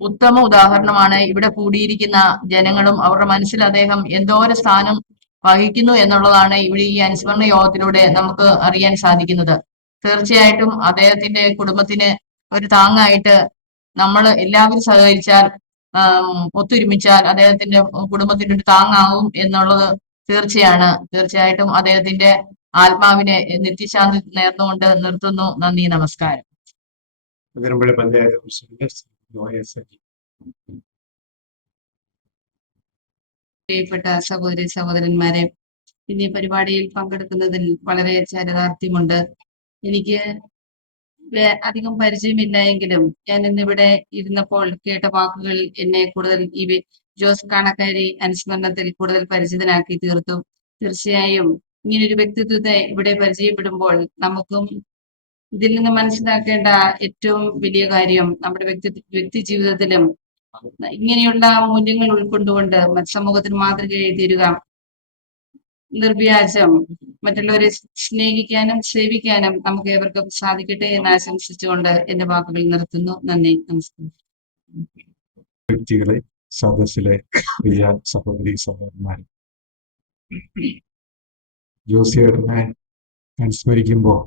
ഉത്തമ ഉദാഹരണമാണ് ഇവിടെ കൂടിയിരിക്കുന്ന ജനങ്ങളും അവരുടെ മനസ്സിൽ അദ്ദേഹം എന്തോരം സ്ഥാനം വഹിക്കുന്നു എന്നുള്ളതാണ് ഇവിടെ ഈ അനുസ്മരണ യോഗത്തിലൂടെ നമുക്ക് അറിയാൻ സാധിക്കുന്നത്. തീർച്ചയായിട്ടും അദ്ദേഹത്തിന്റെ കുടുംബത്തിന് ഒരു താങ്ങായിട്ട് നമ്മൾ എല്ലാവരും സഹകരിച്ചാൽ, ഒത്തൊരുമിച്ചാൽ അദ്ദേഹത്തിന്റെ കുടുംബത്തിന് ഒരു താങ്ങാവും എന്നുള്ളത് തീർച്ചയാണ്. തീർച്ചയായിട്ടും അദ്ദേഹത്തിന്റെ ആത്മാവിനെ നിത്യശാന്തി നേർന്നുകൊണ്ട് നിർത്തുന്നു. നന്ദി, നമസ്കാരം. പ്രിയപ്പെട്ട സഹോദരി സഹോദരന്മാരെ, ഇന്ന് ഈ പരിപാടിയിൽ പങ്കെടുക്കുന്നതിൽ വളരെ ചരിതാർത്ഥ്യമുണ്ട്. എനിക്ക് അധികം പരിചയമില്ല എങ്കിലും ഞാൻ ഇന്നിവിടെ ഇരുന്നപ്പോൾ കേട്ട വാക്കുകൾ എന്നെ കൂടുതൽ ഈ ജോസ് കാണക്കാരി അനുസ്മരണത്തിൽ കൂടുതൽ പരിചിതനാക്കി തീർത്തു. തീർച്ചയായും ഇങ്ങനൊരു വ്യക്തിത്വത്തെ ഇവിടെ പരിചയപ്പെടുമ്പോൾ നമുക്കും ഇതിൽ നിന്ന് മനസ്സിലാക്കേണ്ട ഏറ്റവും വലിയ കാര്യം, നമ്മുടെ വ്യക്തി ജീവിതത്തിലും ഇങ്ങനെയുള്ള മൂല്യങ്ങൾ ഉൾക്കൊണ്ടുകൊണ്ട് സമൂഹത്തിന് മാതൃകയായി തീരുക, നിർവ്യാജം മറ്റുള്ളവരെ സ്നേഹിക്കാനും സേവിക്കാനും നമുക്ക് ഏവർക്കും സാധിക്കട്ടെ എന്ന് ആശംസിച്ചുകൊണ്ട് എന്റെ വാക്കുകൾ നിർത്തുന്നു. നന്ദി, നമസ്കാരം. വ്യക്തികളെ, സദസ്സിലെ പ്രിയ സഹോദരി സഹോദരന്മാരെ, ജോസിയേട്ടനെ അനുസ്മരിക്കുമ്പോൾ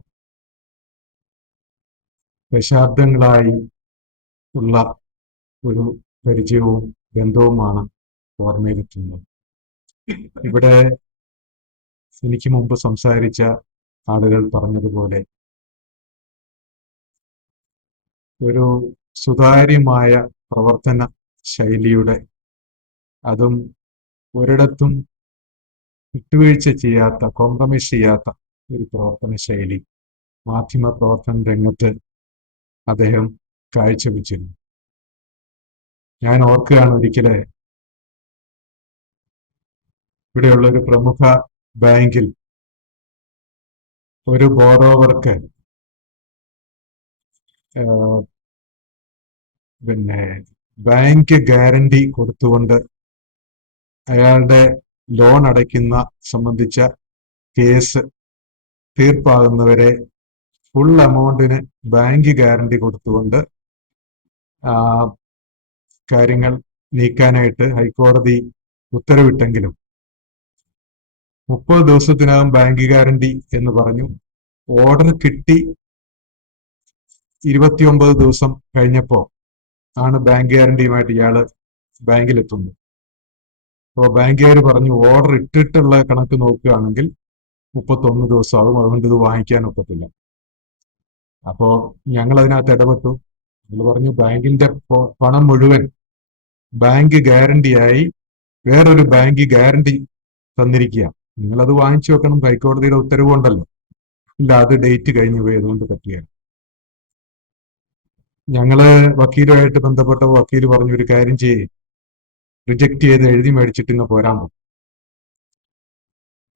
ദശാബ്ദങ്ങളായി ഉള്ള ഒരു പരിചയവും ബന്ധവുമാണ് ഓർമ്മയിലെത്തുന്നത്. ഇവിടെ എനിക്ക് മുമ്പ് സംസാരിച്ച ആളുകൾ പറഞ്ഞതുപോലെ ഒരു സുതാര്യമായ പ്രവർത്തന ശൈലിയുടെ, അതും ഒരിടത്തും വിട്ടുവീഴ്ച ചെയ്യാത്ത, കോംപ്രമൈസ് ചെയ്യാത്ത ഒരു പ്രവർത്തന ശൈലി മാധ്യമ പ്രവർത്തന രംഗത്ത് അദ്ദേഹം കാഴ്ചവെച്ചിരുന്നു. ഞാൻ ഓർക്കുകയാണ് ഒരിക്കല് ഇവിടെയുള്ള ഒരു പ്രമുഖ ബാങ്കിൽ ഒരു ബോറോവർക്ക് പിന്നെ ബാങ്ക് ഗ്യാരണ്ടി കൊടുത്തുകൊണ്ട് അയാളുടെ ലോൺ അടയ്ക്കുന്ന സംബന്ധിച്ച കേസ് തീർപ്പാകുന്നവരെ ഫുൾ എമൗണ്ടിന് ബാങ്ക് ഗ്യാരണ്ടി കൊടുത്തുകൊണ്ട് കാര്യങ്ങൾ നീക്കാനായിട്ട് ഹൈക്കോടതി ഉത്തരവിട്ടെങ്കിലും 30 ദിവസത്തിനകം ബാങ്ക് ഗ്യാരണ്ടി എന്ന് പറഞ്ഞു. ഓർഡർ കിട്ടി 29 ദിവസം കഴിഞ്ഞപ്പോ ആണ് ബാങ്ക് ഗ്യാരണ്ടിയുമായിട്ട് ഇയാള് ബാങ്കിലെത്തുന്നത്. അപ്പോൾ ബാങ്കുകാർ പറഞ്ഞു ഓർഡർ ഇട്ടിട്ടുള്ള കണക്ക് നോക്കുകയാണെങ്കിൽ 31 ദിവസം ആകും, അതുകൊണ്ട് ഇത് വാങ്ങിക്കാൻ ഒക്കത്തില്ല. അപ്പോ ഞങ്ങൾ അതിനകത്ത് ഇടപെട്ടു. ഞങ്ങൾ പറഞ്ഞു ബാങ്കിന്റെ പണം മുഴുവൻ ബാങ്ക് ഗ്യാരണ്ടിയായി വേറൊരു ബാങ്ക് ഗ്യാരണ്ടി തന്നിരിക്കുക, നിങ്ങളത് വാങ്ങിച്ചു വെക്കണം, ഹൈക്കോടതിയുടെ ഉത്തരവുണ്ടല്ലോ. ഇല്ല, അത് ഡേറ്റ് കഴിഞ്ഞു പോയി, അതുകൊണ്ട് പറ്റുകയാണ്. ഞങ്ങള് വക്കീലുമായിട്ട് ബന്ധപ്പെട്ട വക്കീല് പറഞ്ഞു ഒരു കാര്യം ചെയ്യേ, റിജക്ട് ചെയ്ത് എഴുതി മേടിച്ചിട്ട് ഇങ്ങ് പോരാൻ പോകും.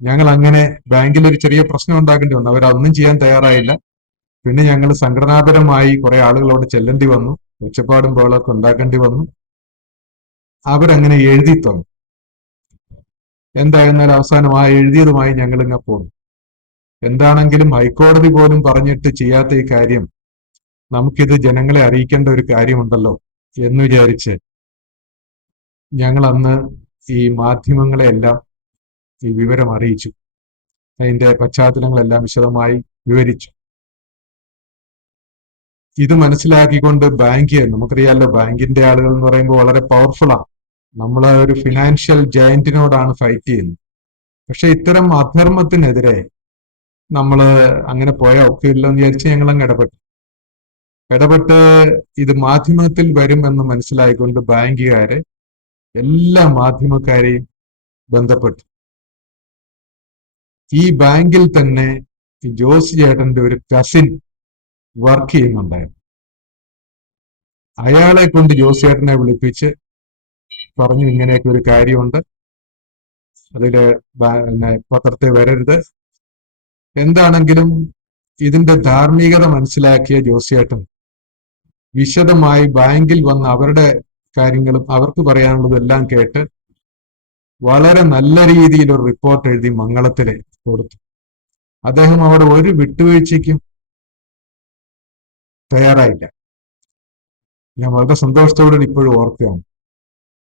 ഞങ്ങൾ അങ്ങനെ ബാങ്കിൽ ഒരു ചെറിയ പ്രശ്നം ഉണ്ടാക്കേണ്ടി വന്നു. അവരൊന്നും ചെയ്യാൻ തയ്യാറായില്ല. പിന്നെ ഞങ്ങൾ സംഘടനാപരമായി കുറെ ആളുകളോട് ചെല്ലേണ്ടി വന്നു, ഒച്ചപ്പാടും ബഹളമൊക്കെ ഉണ്ടാക്കേണ്ടി വന്നു. അവരങ്ങനെ എഴുതി തന്നു. എന്തായിരുന്നാലും അവസാനം ആ എഴുതിയതുമായി ഞങ്ങൾ ഇങ്ങനെ പോന്നു. എന്താണെങ്കിലും ഹൈക്കോടതി പോലും പറഞ്ഞിട്ട് ചെയ്യാത്ത ഈ കാര്യം നമുക്കിത് ജനങ്ങളെ അറിയിക്കേണ്ട ഒരു കാര്യമുണ്ടല്ലോ എന്ന് വിചാരിച്ച് ഞങ്ങൾ അന്ന് ഈ മാധ്യമങ്ങളെയെല്ലാം ഈ വിവരം അറിയിച്ചു. അതിന്റെ പശ്ചാത്തലങ്ങളെല്ലാം വിശദമായി വിവരിച്ചു. ഇത് മനസ്സിലാക്കിക്കൊണ്ട് ബാങ്ക്, നമുക്കറിയാമല്ലോ ബാങ്കിന്റെ ആളുകൾ എന്ന് പറയുമ്പോൾ വളരെ പവർഫുള്ളാണ്. നമ്മൾ ഒരു ഫിനാൻഷ്യൽ ജയന്റിനോടാണ് ഫൈറ്റ് ചെയ്യുന്നത്. പക്ഷെ ഇത്തരം അധർമ്മത്തിനെതിരെ നമ്മൾ അങ്ങനെ പോയാൽ ഒക്കെയില്ലോ എന്ന് വിചാരിച്ച് ഞങ്ങൾ അങ്ങ് ഇടപെട്ട് ഇത് മാധ്യമത്തിൽ വരും എന്ന് മനസ്സിലായിക്കൊണ്ട് ബാങ്കുകാരെ എല്ലാ മാധ്യമക്കാരെയും ബന്ധപ്പെട്ടു. ഈ ബാങ്കിൽ തന്നെ ജോസ് ചേട്ടന്റെ ഒരു കസിൻ വർക്ക് ചെയ്യുന്നുണ്ടായിരുന്നു. അയാളെ കൊണ്ട് ജോസ് ചേട്ടനെ വിളിപ്പിച്ച് പറഞ്ഞു ഇങ്ങനെയൊക്കെ ഒരു കാര്യമുണ്ട്, അതില് പത്രത്തെ വരരുത്. എന്താണെങ്കിലും ഇതിന്റെ ധാർമ്മികത മനസ്സിലാക്കിയ ജോസ് ചേട്ടൻ വിശദമായി ബാങ്കിൽ വന്ന് അവരുടെ കാര്യങ്ങളും അവർക്ക് പറയാനുള്ളതും എല്ലാം കേട്ട് വളരെ നല്ല രീതിയിൽ ഒരു റിപ്പോർട്ട് എഴുതി മംഗളത്തില് കൊടുത്തു. അദ്ദേഹം അവിടെ ഒരു വിട്ടുവീഴ്ചയ്ക്കും തയ്യാറായില്ല. ഞാൻ വളരെ സന്തോഷത്തോടെ ഇപ്പോഴും ഓർക്കുകയാണ്.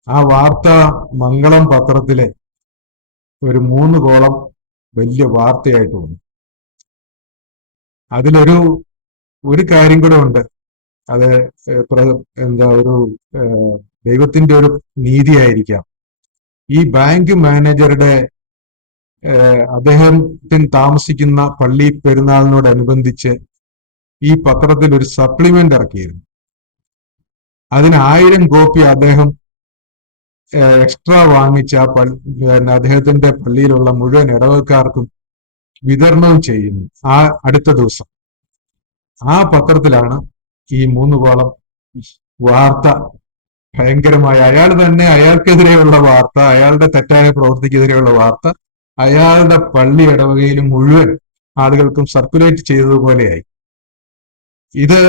ആ വാർത്ത മംഗളം പത്രത്തിലെ ഒരു 3 കോളം വലിയ വാർത്തയായിട്ട് വന്നു. അതിലൊരു കാര്യം കൂടെ ഉണ്ട്. അത് ഒരു ദൈവത്തിന്റെ ഒരു നീതിയായിരിക്കാം. ഈ ബാങ്ക് മാനേജറുടെ അദ്ദേഹത്തിന് താമസിക്കുന്ന പള്ളി പെരുന്നാളിനോടനുബന്ധിച്ച് ഈ പത്രത്തിൽ ഒരു സപ്ലിമെന്റ് ഇറക്കിയിരുന്നു. അതിന് 1000 കോപ്പി അദ്ദേഹം എക്സ്ട്രാ വാങ്ങിച്ച അദ്ദേഹത്തിന്റെ പള്ളിയിലുള്ള മുഴുവൻ ഇടവക്കാർക്കും വിതരണം ചെയ്യുന്നു ആ അടുത്ത ദിവസം. ആ പത്രത്തിലാണ് ഈ 3 കോളം വാർത്ത ഭയങ്കരമായ, അയാൾ തന്നെ അയാൾക്കെതിരെയുള്ള വാർത്ത, അയാളുടെ തെറ്റായ പ്രവൃത്തിക്കെതിരെയുള്ള വാർത്ത അയാളുടെ പള്ളി ഇടവകയിലും മുഴുവൻ ആളുകൾക്കും സർക്കുലേറ്റ് ചെയ്തതുപോലെയായി. ഇത്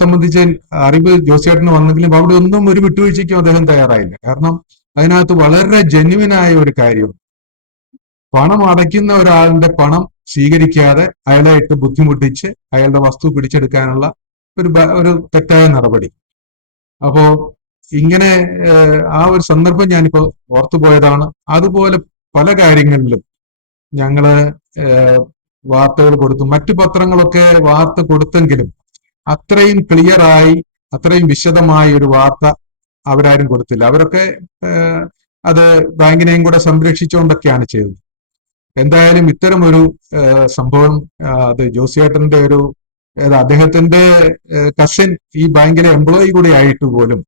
സംബന്ധിച്ച് അറിവ് ജോസേട്ടന് വന്നെങ്കിലും അവിടെ ഒന്നും ഒരു വിട്ടുവീഴ്ചയ്ക്കും അദ്ദേഹം തയ്യാറായില്ല. കാരണം അതിനകത്ത് വളരെ ജെന്യുവനായ ഒരു കാര്യം, പണം അടയ്ക്കുന്ന ഒരാളിന്റെ പണം സ്വീകരിക്കാതെ അയാളെ ഇട്ട് ബുദ്ധിമുട്ടിച്ച് അയാളുടെ വസ്തു പിടിച്ചെടുക്കാനുള്ള ഒരു തെറ്റായ നടപടി. അപ്പോ ഇങ്ങനെ ആ ഒരു സന്ദർഭം ഞാനിപ്പോ ഓർത്തുപോയതാണ്. അതുപോലെ പല കാര്യങ്ങളിലും ഞങ്ങള് വാർത്തകൾ കൊടുത്തു. മറ്റു പത്രങ്ങളൊക്കെ വാർത്ത കൊടുത്തെങ്കിലും അത്രയും ക്ലിയറായി അത്രയും വിശദമായ ഒരു വാർത്ത അവരാരും കൊടുത്തില്ല. അവരൊക്കെ അത് ബാങ്കിനെയും കൂടെ സംരക്ഷിച്ചുകൊണ്ടൊക്കെയാണ് ചെയ്തത്. എന്തായാലും ഇത്തരം ഒരു സംഭവം അത് ജോസിയേട്ടന്റെ അദ്ദേഹത്തിന്റെ കസിൻ ഈ ബാങ്കിലെ എംപ്ലോയി കൂടി ആയിട്ട് പോലും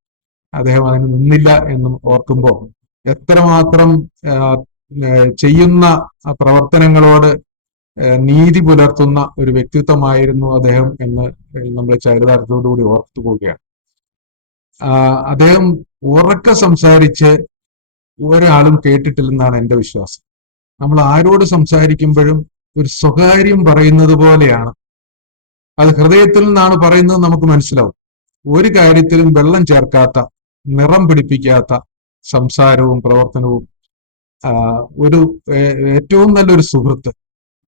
അദ്ദേഹം അതിന് നിന്നില്ല എന്നും ഓർക്കുമ്പോൾ എത്രമാത്രം ചെയ്യുന്ന പ്രവർത്തനങ്ങളോട് നീതി പുലർത്തുന്ന ഒരു വ്യക്തിത്വമായിരുന്നു അദ്ദേഹം എന്ന് നമ്മൾ ചരിതാർത്ഥത്തോടുകൂടി ഓർത്തു പോവുകയാണ്. അദ്ദേഹം ഉറക്കെ സംസാരിച്ച് ഒരാളും കേട്ടിട്ടില്ലെന്നാണ് എൻ്റെ വിശ്വാസം. നമ്മൾ ആരോട് സംസാരിക്കുമ്പോഴും ഒരു സ്വകാര്യം പറയുന്നത് പോലെയാണ്. അത് ഹൃദയത്തിൽ നിന്നാണ് പറയുന്നത് നമുക്ക് മനസ്സിലാവും. ഒരു കാര്യത്തിലും വെള്ളം ചേർക്കാത്ത, നിറം പിടിപ്പിക്കാത്ത സംസാരവും പ്രവർത്തനവും ഒരു ഏറ്റവും നല്ലൊരു സുഹൃത്ത്.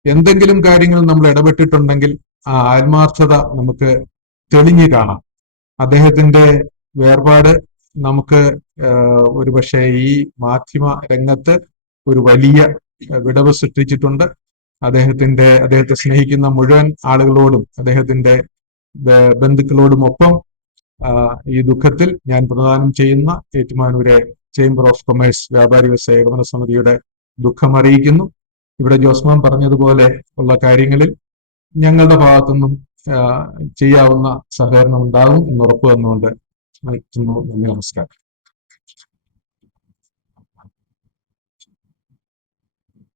എന്തെങ്കിലും കാര്യങ്ങൾ നമ്മൾ ഇടപെട്ടിട്ടുണ്ടെങ്കിൽ ആ ആത്മാർത്ഥത നമുക്ക് തെളിഞ്ഞു കാണാം. അദ്ദേഹത്തിന്റെ വേർപാട് നമുക്ക് ഒരുപക്ഷെ ഈ മാധ്യമ രംഗത്ത് ഒരു വലിയ വിടവ് സൃഷ്ടിച്ചിട്ടുണ്ട്. അദ്ദേഹത്തെ സ്നേഹിക്കുന്ന മുഴുവൻ ആളുകളോടും അദ്ദേഹത്തിന്റെ ബന്ധുക്കളോടുമൊപ്പം ഈ ദുഃഖത്തിൽ ഞാൻ പ്രദാനം ചെയ്യുന്ന ഏറ്റുമാനൂരെ ചേംബർ ഓഫ് കൊമേഴ്സ് വ്യാപാരി വ്യവസായ ഏകോപന സമിതിയുടെ ദുഃഖം അറിയിക്കുന്നു. ഇവിടെ ജോസ്മാൻ പറഞ്ഞതുപോലെ ഉള്ള കാര്യങ്ങളിൽ ഞങ്ങളുടെ ഭാഗത്തുനിന്നും ചെയ്യാവുന്ന സഹകരണം ഉണ്ടാകും എന്ന് ഉറപ്പു തന്നുകൊണ്ട് നിർത്തുന്നു. നന്ദി, നമസ്കാരം.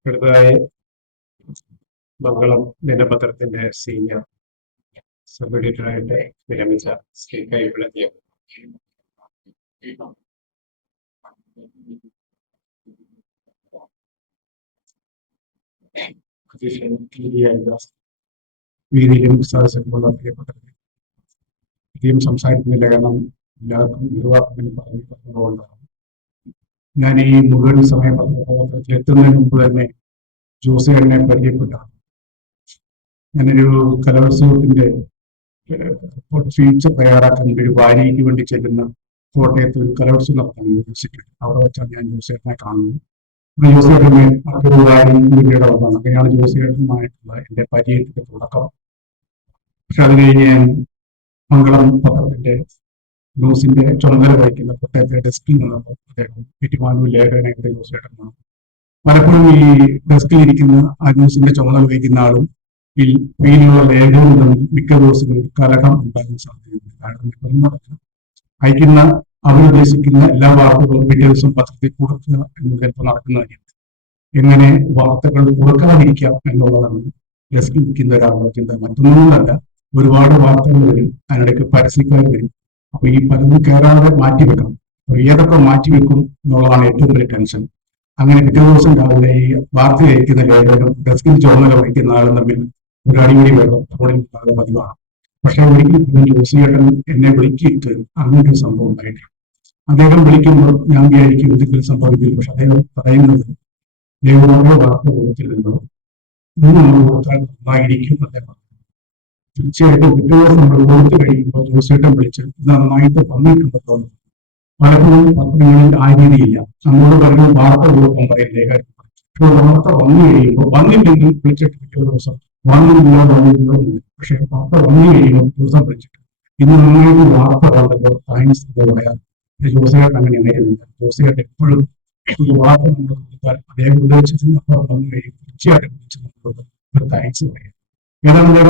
അടുത്തതായി മംഗളം ദിനപത്രത്തിന്റെ സീനിയർ സബ് എഡിറ്ററായിട്ട് വിരമിച്ച ശ്രീ കൈപ്പിളത്തിയ അധ്യക്ഷൻ വേദിയിലും സദസ്സിലുമുള്ള പ്രിയപ്പെട്ടവരെ, അധികം സംസാരിക്കുന്നില്ല, കാരണം എല്ലാവർക്കും നിർവാഹത്തിൽ പറഞ്ഞുകൊണ്ടാണ്. ഞാൻ ഈ മുഴുവൻ സമയ പത്രത്തിൽ എത്തുന്നതിന് മുമ്പ് തന്നെ ജോസേട്ടനെ പരിചയപ്പെട്ടാണ്. ഞാനൊരു കലോത്സവത്തിന്റെ ഫീച്ചർ തയ്യാറാക്കാൻ ഒരു വാരികയ്ക്ക് വേണ്ടി ചെല്ലുന്ന കോട്ടയത്ത് ഒരു കലോത്സവം നടത്താൻ യൂണിവേഴ്സിറ്റി. അവിടെ വെച്ചാണ് ഞാൻ ജോസേട്ടനെ കാണുന്നത്. ജോസേട്ടനെ മറ്റൊരു വാരികയുടെ വന്നതാണ്. അങ്ങനെയാണ് ജോസേട്ടനുമായിട്ടുള്ള എൻ്റെ പരിചയത്തിന്റെ തുടക്കം. പക്ഷെ അത് കഴിഞ്ഞ് ഞാൻ മംഗളം പത്രത്തിന്റെ ന്യൂസിന്റെ ചുമതല വഹിക്കുന്ന കോട്ടയത്തെ ഡെസ്കിൽ നിന്നപ്പോൾ അദ്ദേഹം ഏറ്റുമാനൂർ ലേഖകനായിട്ട് ജോസേട്ടനാണ്. പലപ്പോഴും ഈ ഡെസ്കിൽ ഇരിക്കുന്ന ആ ന്യൂസിന്റെ ചുമതല വഹിക്കുന്ന ആളും പിന്നിലുള്ള ലേഖകരും തമ്മിൽ മിക്ക ദിവസങ്ങളിൽ കലഹം ഉണ്ടാകുന്ന സാധ്യതയുണ്ട്. കാരണം അയക്കുന്ന അവരുദ്ദേശിക്കുന്ന എല്ലാ വാർത്തകളും പിറ്റേ ദിവസം പത്രത്തിൽ കൊടുക്കുക എന്നത് ചിലപ്പോൾ നടക്കുന്ന കാര്യമാണ്. എങ്ങനെ വാർത്തകൾ കൊടുക്കാതിരിക്കാം എന്നുള്ളതാണ് ഡെസ്കിൽ ഇരിക്കുന്ന ഒരാളുടെ ചിന്ത. മറ്റൊന്നുമല്ല, ഒരുപാട് വാർത്തകൾ വരും, അതിനിടയ്ക്ക് പരസ്യക്കാർ വരും. അപ്പൊ ഈ പലതും കയറാതെ മാറ്റിവെക്കണം. അപ്പൊ ഏതൊക്കെ മാറ്റിവെക്കും എന്നുള്ളതാണ് ഏറ്റവും വലിയ ടെൻഷൻ. അങ്ങനെ പിറ്റേ ദിവസം രാവിലെ ഈ വാർത്ത അയക്കുന്ന ലേഖകരും ഡെസ്കിൽ ചുമതല വഹിക്കുന്ന ആളും തമ്മിൽ ഒരു അടിമണി വേണം ഫോണിൽ ഉണ്ടാകുന്ന പതിവാണ്. പക്ഷെ ഒരിക്കലും ജോസിയേട്ടൻ എന്നെ വിളിക്കിയിട്ട് അങ്ങനെ ഒരു സംഭവം ഉണ്ടായിട്ടില്ല. അദ്ദേഹം വിളിക്കുമ്പോൾ ഞാൻ വിചാരിക്കും എന്തെങ്കിലും സംഭവിക്കില്ല. പക്ഷെ അദ്ദേഹം പറയുന്നത് ദൈവമായ വാർത്ത കൊടുത്തിരുന്നോ ഇത് നമ്മൾ കൊടുത്താൽ നന്നായിരിക്കും അദ്ദേഹം. തീർച്ചയായിട്ടും പിറ്റേ ദിവസം നമ്മൾ കൊടുത്തു കഴിയുമ്പോൾ ജോസിയേട്ടൻ വിളിച്ച് ഇത് നന്നായിട്ട് വന്നിട്ടുണ്ടെന്ന് തോന്നുന്നു. പലപ്പോഴും പത്രങ്ങളിൽ ആ രീതിയില്ല. നമ്മളോട് പറയുന്നത് വാർത്ത കൊടുക്കാൻ പറയും ലേഖകർ. വാർത്ത വന്നു കഴിയുമ്പോൾ വന്നില്ലെങ്കിൽ വിളിച്ചിട്ട് പിറ്റേ ദിവസം വന്നില്ലോ. പക്ഷെ വാർത്ത വന്നു കഴിയുമ്പോൾ ദിവസം വിളിച്ചിട്ട് ഇന്ന് നന്നായിട്ട് വാർത്ത വന്നല്ലോ താങ്ക്സ് എന്ന് പറയാം. ജോസിയേട്ടൻ അങ്ങനെ ആയിരുന്നില്ല. ജോസിയേട്ടൻ എപ്പോഴും ഒരു വാർത്ത നമ്മൾ കൊടുത്താൽ അദ്ദേഹം ഉദ്ദേശിച്ചപ്പോൾ വന്നു കഴിയും തീർച്ചയായിട്ടും വിളിച്ച് നമ്മളോട് ഒരു താങ്ക്സ് പറയാം. ഏതാണ്ട്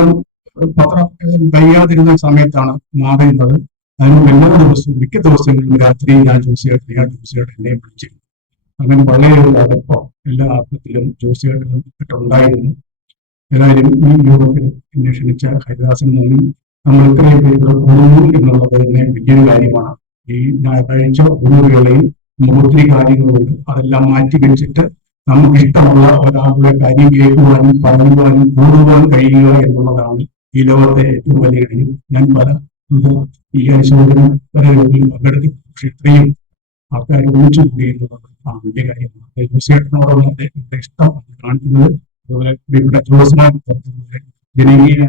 പത്രം കഴിയാതിരുന്ന സമയത്താണ് മാറുന്നത്. അതിന് എല്ലാ ദിവസവും മിക്ക ദിവസങ്ങളിലും രാത്രി ഞാൻ ജോസിയേട്ടൻ എന്നെ വിളിച്ചിരുന്നു. അങ്ങനെ വളരെ ഒരു അടുപ്പം എല്ലാ അർത്ഥത്തിലും ജോസിയേട്ടനുണ്ടായിരുന്നു. ഏതായാലും ഈ യോഗത്തിൽ എന്നെ ക്ഷണിച്ച ഹരിദാസൻ നന്ദി. നമ്മൾ ഇത്രയും പേരുകൾ കൂടുന്നു എന്നുള്ളത് തന്നെ വലിയൊരു കാര്യമാണ്. ഈ ഞായറാഴ്ച ഒരു വേളയിൽ നമുക്ക് ഒത്തിരി കാര്യങ്ങളുണ്ട്. അതെല്ലാം മാറ്റിവെച്ചിട്ട് നമുക്ക് ഇഷ്ടമുള്ള ഒരാളുടെ കാര്യം കേൾക്കുവാനും പറയുവാനും കൂടുവാൻ കഴിയുക എന്നുള്ളതാണ് ഈ ലോകത്തെ ഏറ്റവും വലിയ കാര്യം. ഞാൻ പല ഈ അനുശോചന പങ്കെടുത്തു. പക്ഷെ ഇത്രയും ആൾക്കാർ ഒന്നിച്ചു കൂടിയിരുന്നത് വലിയ കാര്യമാണ്. ജോസിയേട്ടനോടുള്ള അദ്ദേഹത്തിന്റെ ഇഷ്ടം കാണിക്കുന്നത്. അതുപോലെ ഇവിടെ ജോസ്മാൻ ജനകീയ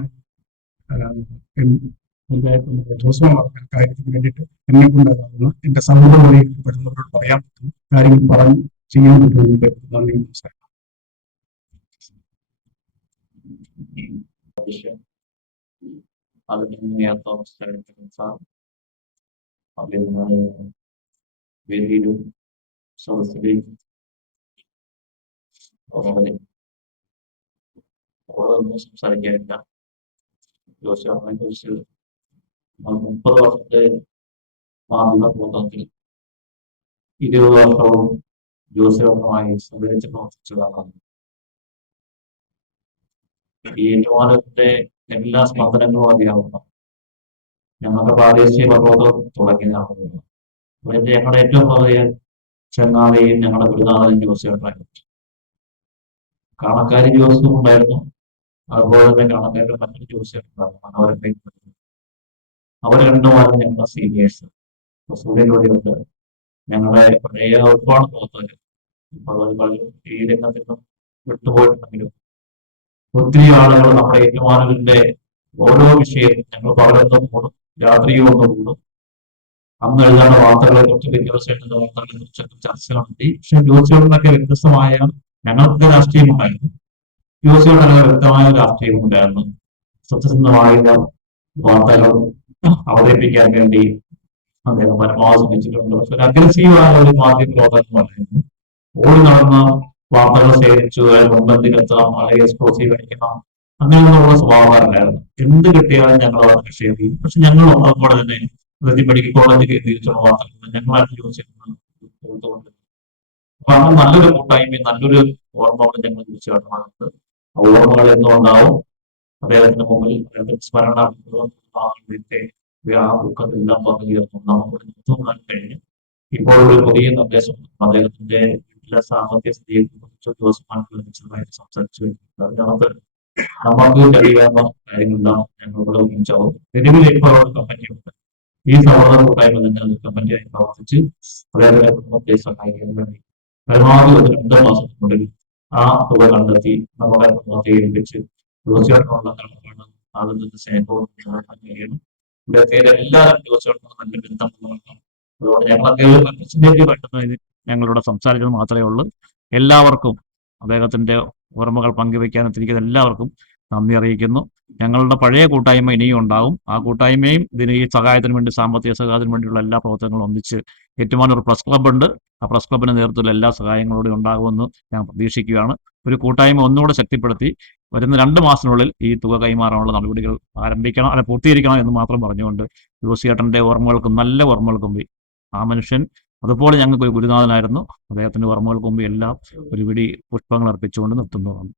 ജോസ്മാൻ പറഞ്ഞ കാര്യത്തിന് വേണ്ടിയിട്ട് എന്നെ കൊണ്ടാകുന്ന എന്റെ സമൂഹങ്ങളിൽ പെടുന്നവരോട് പറയാൻ പറ്റും കാര്യങ്ങൾ പറഞ്ഞ് ചെയ്യാൻ പറ്റുന്നുണ്ട്. നന്ദി, നമസ്കാരം. വേദിയിലും സദസ്സിലെയും ഓരോന്നും സംസാരിക്കാനില്ല. ജോസിനെ കുറിച്ച് 30 വർഷത്തെ മാധ്യമ പ്രവർത്തനത്തിൽ 20 വർഷവും ജോസിയുമായി സഹകരിച്ച് പ്രവർത്തിച്ചതാണ്. ഈ ഏറ്റുമാനൂരിന്റെ എല്ലാ സ്പന്ദനങ്ങളും അറിയാവുന്ന ഞങ്ങൾക്ക് പ്രാദേശിക പർവ്വതം തുടങ്ങിയതാണ്. ഞങ്ങളുടെ ഏറ്റവും വലിയ ചങ്ങാതിയും ഞങ്ങളുടെ ഗുരുനാഥൻ ജോസിയായിരുന്നു. കാണക്കാരി ജോസും ഉണ്ടായിരുന്നു, അതുപോലെ തന്നെ കാണക്കാരുടെ മറ്റൊരു ജോസിയായിട്ടുണ്ടായിരുന്നു മനോരമയിൽ. അവർ രണ്ടുമാരും ഞങ്ങളുടെ സീനിയേഴ്സ്. സൂര്യജോലിയുണ്ട്, ഞങ്ങളുടെ പഴയ ഒരുപാട് പ്രവർത്തകർ ഇപ്പോൾ പലരും ഈ രംഗത്തിൽ നിന്നും വിട്ടുപോയിട്ടുണ്ടെങ്കിലും ഒത്തിരി ആളുകൾ നമ്മുടെ ഏറ്റുമാനൂരിന്റെ ഓരോ വിഷയം ഞങ്ങൾ പകലൊന്നും കൂടും, രാത്രിയും ഒന്ന് കൂടും. അന്ന് എഴുതുന്ന വാർത്തകളെ കുറിച്ച് ദിവസം എഴുതുന്ന വാർത്തകളെ കുറിച്ചൊക്കെ ചർച്ച നടത്തി. പക്ഷെ ജോസിയോടിനൊക്കെ വ്യത്യസ്തമായ ഞങ്ങൾക്ക് രാഷ്ട്രീയം ഉണ്ടായിരുന്നു, ജോസിയോടൊക്കെ വ്യക്തമായ രാഷ്ട്രീയം ഉണ്ടായിരുന്നു. സത്യസന്ധമായ വാർത്തകൾ അവതരിപ്പിക്കാൻ വേണ്ടി അദ്ദേഹം പരമാവധി ശ്രമിച്ചിട്ടുണ്ട്. പക്ഷെ ഒരു അഗ്രസീവായ ഒരു മാധ്യമ പ്രവർത്തകമായിരുന്നു. ഓടി നടന്ന വാർത്തകൾ ശേഖരിച്ചു മുൻപന്തിലെത്താം, അല്ലെങ്കിൽ എക്സ്പ്ലോസീവ് അടിക്കണം, അങ്ങനെയൊന്നുള്ള സ്വഭാവക്കാരനായിരുന്നു. എന്ത് കിട്ടിയാലും ഞങ്ങൾ അവർക്ക് ഷെയർ ചെയ്യും. പക്ഷെ ഞങ്ങൾ അതുപോലെ തന്നെ മെഡിക്കൽ കോളേജിൽ തിരിച്ചുള്ള വാർത്തകൾ ഞങ്ങളായിട്ട് ചോദിച്ചിട്ടുണ്ട്. അപ്പൊ അങ്ങനെ നല്ലൊരു കൂട്ടായ്മയും നല്ലൊരു ഓർമ്മകളും ഞങ്ങൾ തീർച്ചയായിട്ടും നമുക്ക് ഓർമ്മകൾ എന്നും ഉണ്ടാവും. അദ്ദേഹത്തിന്റെ മുമ്പിൽ അദ്ദേഹത്തിന്റെ സ്മരണ ആ ദുഃഖത്തെല്ലാം പങ്കുചേർന്നു നമുക്ക് നിർത്തുവാൻ കഴിഞ്ഞു. ഇപ്പോൾ ഒരു പുതിയ നിർദ്ദേശം അദ്ദേഹത്തിന്റെ വീട്ടിലെ സാമ്പത്തിക സ്ഥിതിയെ കുറിച്ച് ജോസ്മായിട്ട് സംസാരിച്ചു വരുന്നുണ്ട്. അതിനകത്ത് നമുക്ക് കഴിയാവുന്ന കാര്യങ്ങളെല്ലാം ഞങ്ങളിവിടെ ഒരുമിച്ചാവും. നിലവിൽ ഇപ്പോൾ ഒരു കമ്മിറ്റിയുണ്ട്. ഈ സഹോദര കൂട്ടായ്മ തന്നെ ഒരു കമ്മിറ്റിയായി പ്രവർത്തിച്ച് അദ്ദേഹത്തിന്റെ കുടുംബത്തെ സഹായിക്കാൻ വേണ്ടി പരമാവധി ഒരു 2 മാസത്തിനുള്ളിൽ ആ തുക കണ്ടെത്തി നമ്മുടെ കുടുംബത്തെ ഏൽപ്പിച്ച് തീർച്ചയായിട്ടുമുള്ള കടപ്പാട് ആകുന്ന സ്നേഹവും കഴിയണം. ഇവിടുത്തെ എല്ലാവരും തീർച്ചയായിട്ടും നല്ല ബന്ധമുള്ളതാണ്. അതുകൊണ്ട് ഞങ്ങളൊക്കെ റെപ്രസെന്റേറ്റീവ് പറ്റുന്നതിന് ഞങ്ങളിവിടെ സംസാരിക്കുന്നത് മാത്രമേ ഉള്ളൂ. എല്ലാവർക്കും അദ്ദേഹത്തിന്റെ ഓർമ്മകൾ പങ്കുവെക്കാൻ എത്തിയിരിക്കുന്ന എല്ലാവർക്കും നന്ദി അറിയിക്കുന്നു. ഞങ്ങളുടെ പഴയ കൂട്ടായ്മ ഇനിയും ഉണ്ടാകും. ആ കൂട്ടായ്മയും ഇതിന് ഈ സഹായത്തിന് വേണ്ടി, സാമ്പത്തിക സഹായത്തിന് വേണ്ടിയുള്ള എല്ലാ പ്രവർത്തനങ്ങളും ഒന്നിച്ച് ഏറ്റുമാനൂർ പ്രസ് ക്ലബ്ബ് ഉണ്ട്. ആ പ്രസ് ക്ലബിന്റെ നേതൃത്വത്തിൽ എല്ലാ സഹായങ്ങളോടും ഉണ്ടാകുമെന്ന് ഞാൻ പ്രതീക്ഷിക്കുകയാണ്. ഒരു കൂട്ടായ്മ ഒന്നുകൂടെ ശക്തിപ്പെടുത്തി വരുന്ന 2 മാസത്തിനുള്ളിൽ ഈ തുക കൈമാറാനുള്ള നടപടികൾ ആരംഭിക്കണം, അല്ല പൂർത്തീകരിക്കണം എന്ന് മാത്രം പറഞ്ഞുകൊണ്ട് ജോസിയേട്ടന്റെ ഓർമ്മകൾക്കും നല്ല ഓർമ്മകൾക്കും ആ മനുഷ്യൻ അതുപോലെ ഞങ്ങൾക്ക് ഒരു ഗുരുനാഥനായിരുന്നു. അദ്ദേഹത്തിന്റെ ഓർമ്മകൾക്ക് മുമ്പ് എല്ലാം ഒരു പിടി പുഷ്പങ്ങൾ അർപ്പിച്ചുകൊണ്ട് നിർത്തുന്നതാണ്.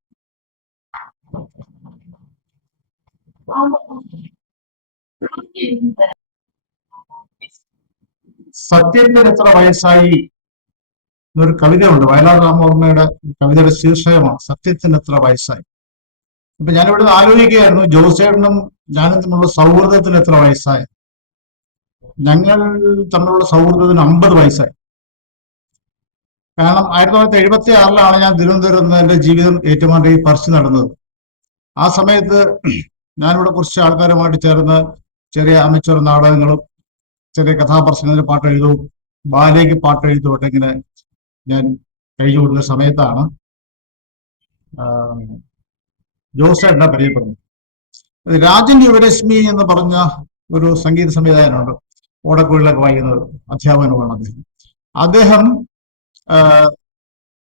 സത്യത്തിന് എത്ര വയസ്സായി എന്നൊരു കവിതയുണ്ട്, വയലാർ രാമവർമ്മയുടെ കവിതയുടെ ശീർഷകമാണ് സത്യത്തിന് എത്ര വയസ്സായി. അപ്പൊ ഞാനിവിടെ ആലോചിക്കുകയായിരുന്നു, ജോസേട്ടനും ഞാനും തമ്മിലുള്ള സൗഹൃദത്തിന് എത്ര വയസ്സായി. ഞങ്ങൾ തമ്മിലുള്ള സൗഹൃദത്തിന് 50 വയസ്സായി. കാരണം 1976 ഞാൻ തിരുവനന്തപുരം നിന്ന് എന്റെ ജീവിതം ഏറ്റുമാനൂരിൽ പറിച്ചു നടന്നത്. ആ സമയത്ത് ഞാനിവിടെ കുറച്ച് ആൾക്കാരുമായിട്ട് ചേർന്ന് ചെറിയ അമച്ചർ നാടകങ്ങളും ചെറിയ കഥാപ്രസംഗത്തിന് പാട്ട് എഴുതും, ബാലയ്ക്ക് പാട്ട് എഴുതുമൊക്കെ ഇങ്ങനെ ഞാൻ കഴിഞ്ഞു കൂടുന്ന സമയത്താണ് ജോസേട്ടനെ പരിചയപ്പെടുന്നത്. രാജൻ യുവരശ്മി എന്ന് പറഞ്ഞ ഒരു സംഗീത സംവിധായകനുണ്ട്, ഓടക്കുഴലൊക്കെ വായിക്കുന്ന ഒരു അധ്യാപകനുമാണ് അദ്ദേഹം. അദ്ദേഹം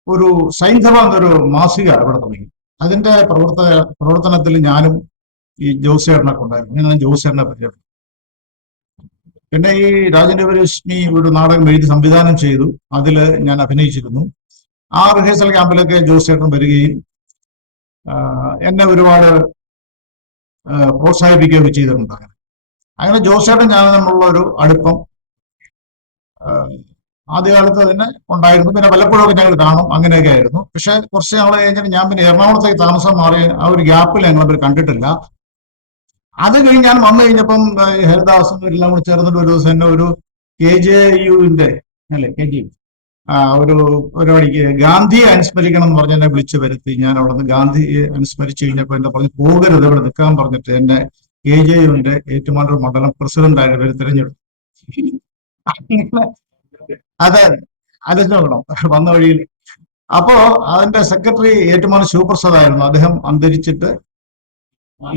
ഒരു സൈന്ധവ എന്നൊരു മാസിക ഇവിടെ തുടങ്ങി. അതിന്റെ പ്രവർത്തനത്തിൽ ഞാനും ഈ ജോസേട്ടനൊക്കെ ഉണ്ടായിരുന്നു. ഞാൻ ജോസേട്ടനെ പരിചയപ്പെട്ടു. പിന്നെ ഈ രാജൻ യുവരശ്മി ഒരു നാടകം എഴുതി സംവിധാനം ചെയ്തു, അതിൽ ഞാൻ അഭിനയിച്ചിരുന്നു. ആ റിഹേഴ്സൽ ക്യാമ്പിലൊക്കെ ജോസേട്ടൻ വരികയും എന്നെ ഒരുപാട് പ്രോത്സാഹിപ്പിക്കുകയൊക്കെ ചെയ്തിട്ടുണ്ട്. അങ്ങനെ ജോസേട്ടൻ ഞാൻ തമ്മിലുള്ള ഒരു അടുപ്പം ആദ്യകാലത്ത് തന്നെ ഉണ്ടായിരുന്നു. പിന്നെ വല്ലപ്പോഴൊക്കെ ഞങ്ങൾ കാണും, അങ്ങനെയൊക്കെ ആയിരുന്നു. പക്ഷെ കുറച്ച് നാൾ കഴിഞ്ഞിട്ട് ഞാൻ പിന്നെ എറണാകുളത്തേക്ക് താമസം മാറി. ആ ഒരു ഗ്യാപ്പിൽ ഞങ്ങൾ കണ്ടിട്ടില്ല. അത് കഴിഞ്ഞ് ഞാൻ വന്നു കഴിഞ്ഞപ്പം ഹരിദാസും എല്ലാം കൂടി ചേർന്നിട്ട് ഒരു ദിവസം എന്നെ ഒരു KJUവിന്റെ ഒരു പരിപാടിക്ക് ഗാന്ധിയെ അനുസ്മരിക്കണം എന്ന് പറഞ്ഞ് എന്നെ വിളിച്ചു വരുത്തി. ഞാൻ അവിടെ നിന്ന് ഗാന്ധിയെ അനുസ്മരിച്ചു കഴിഞ്ഞപ്പോൾ എന്നെ പറഞ്ഞ് പോകരുത്, ഇവിടെ നിൽക്കാൻ പറഞ്ഞിട്ട് എന്നെ KJUവിന്റെ ഏറ്റുമാനൂർ മണ്ഡലം പ്രസിഡന്റായിട്ട് ഇവർ തിരഞ്ഞെടുത്തു. അതെ, ആലോചിച്ച് നോക്കണം വന്ന വഴിയിൽ. അപ്പോ അതിന്റെ സെക്രട്ടറി ഏറ്റുമാനൂർ ശിവപ്രസാദ് ആയിരുന്നു. അദ്ദേഹം അന്തരിച്ചിട്ട്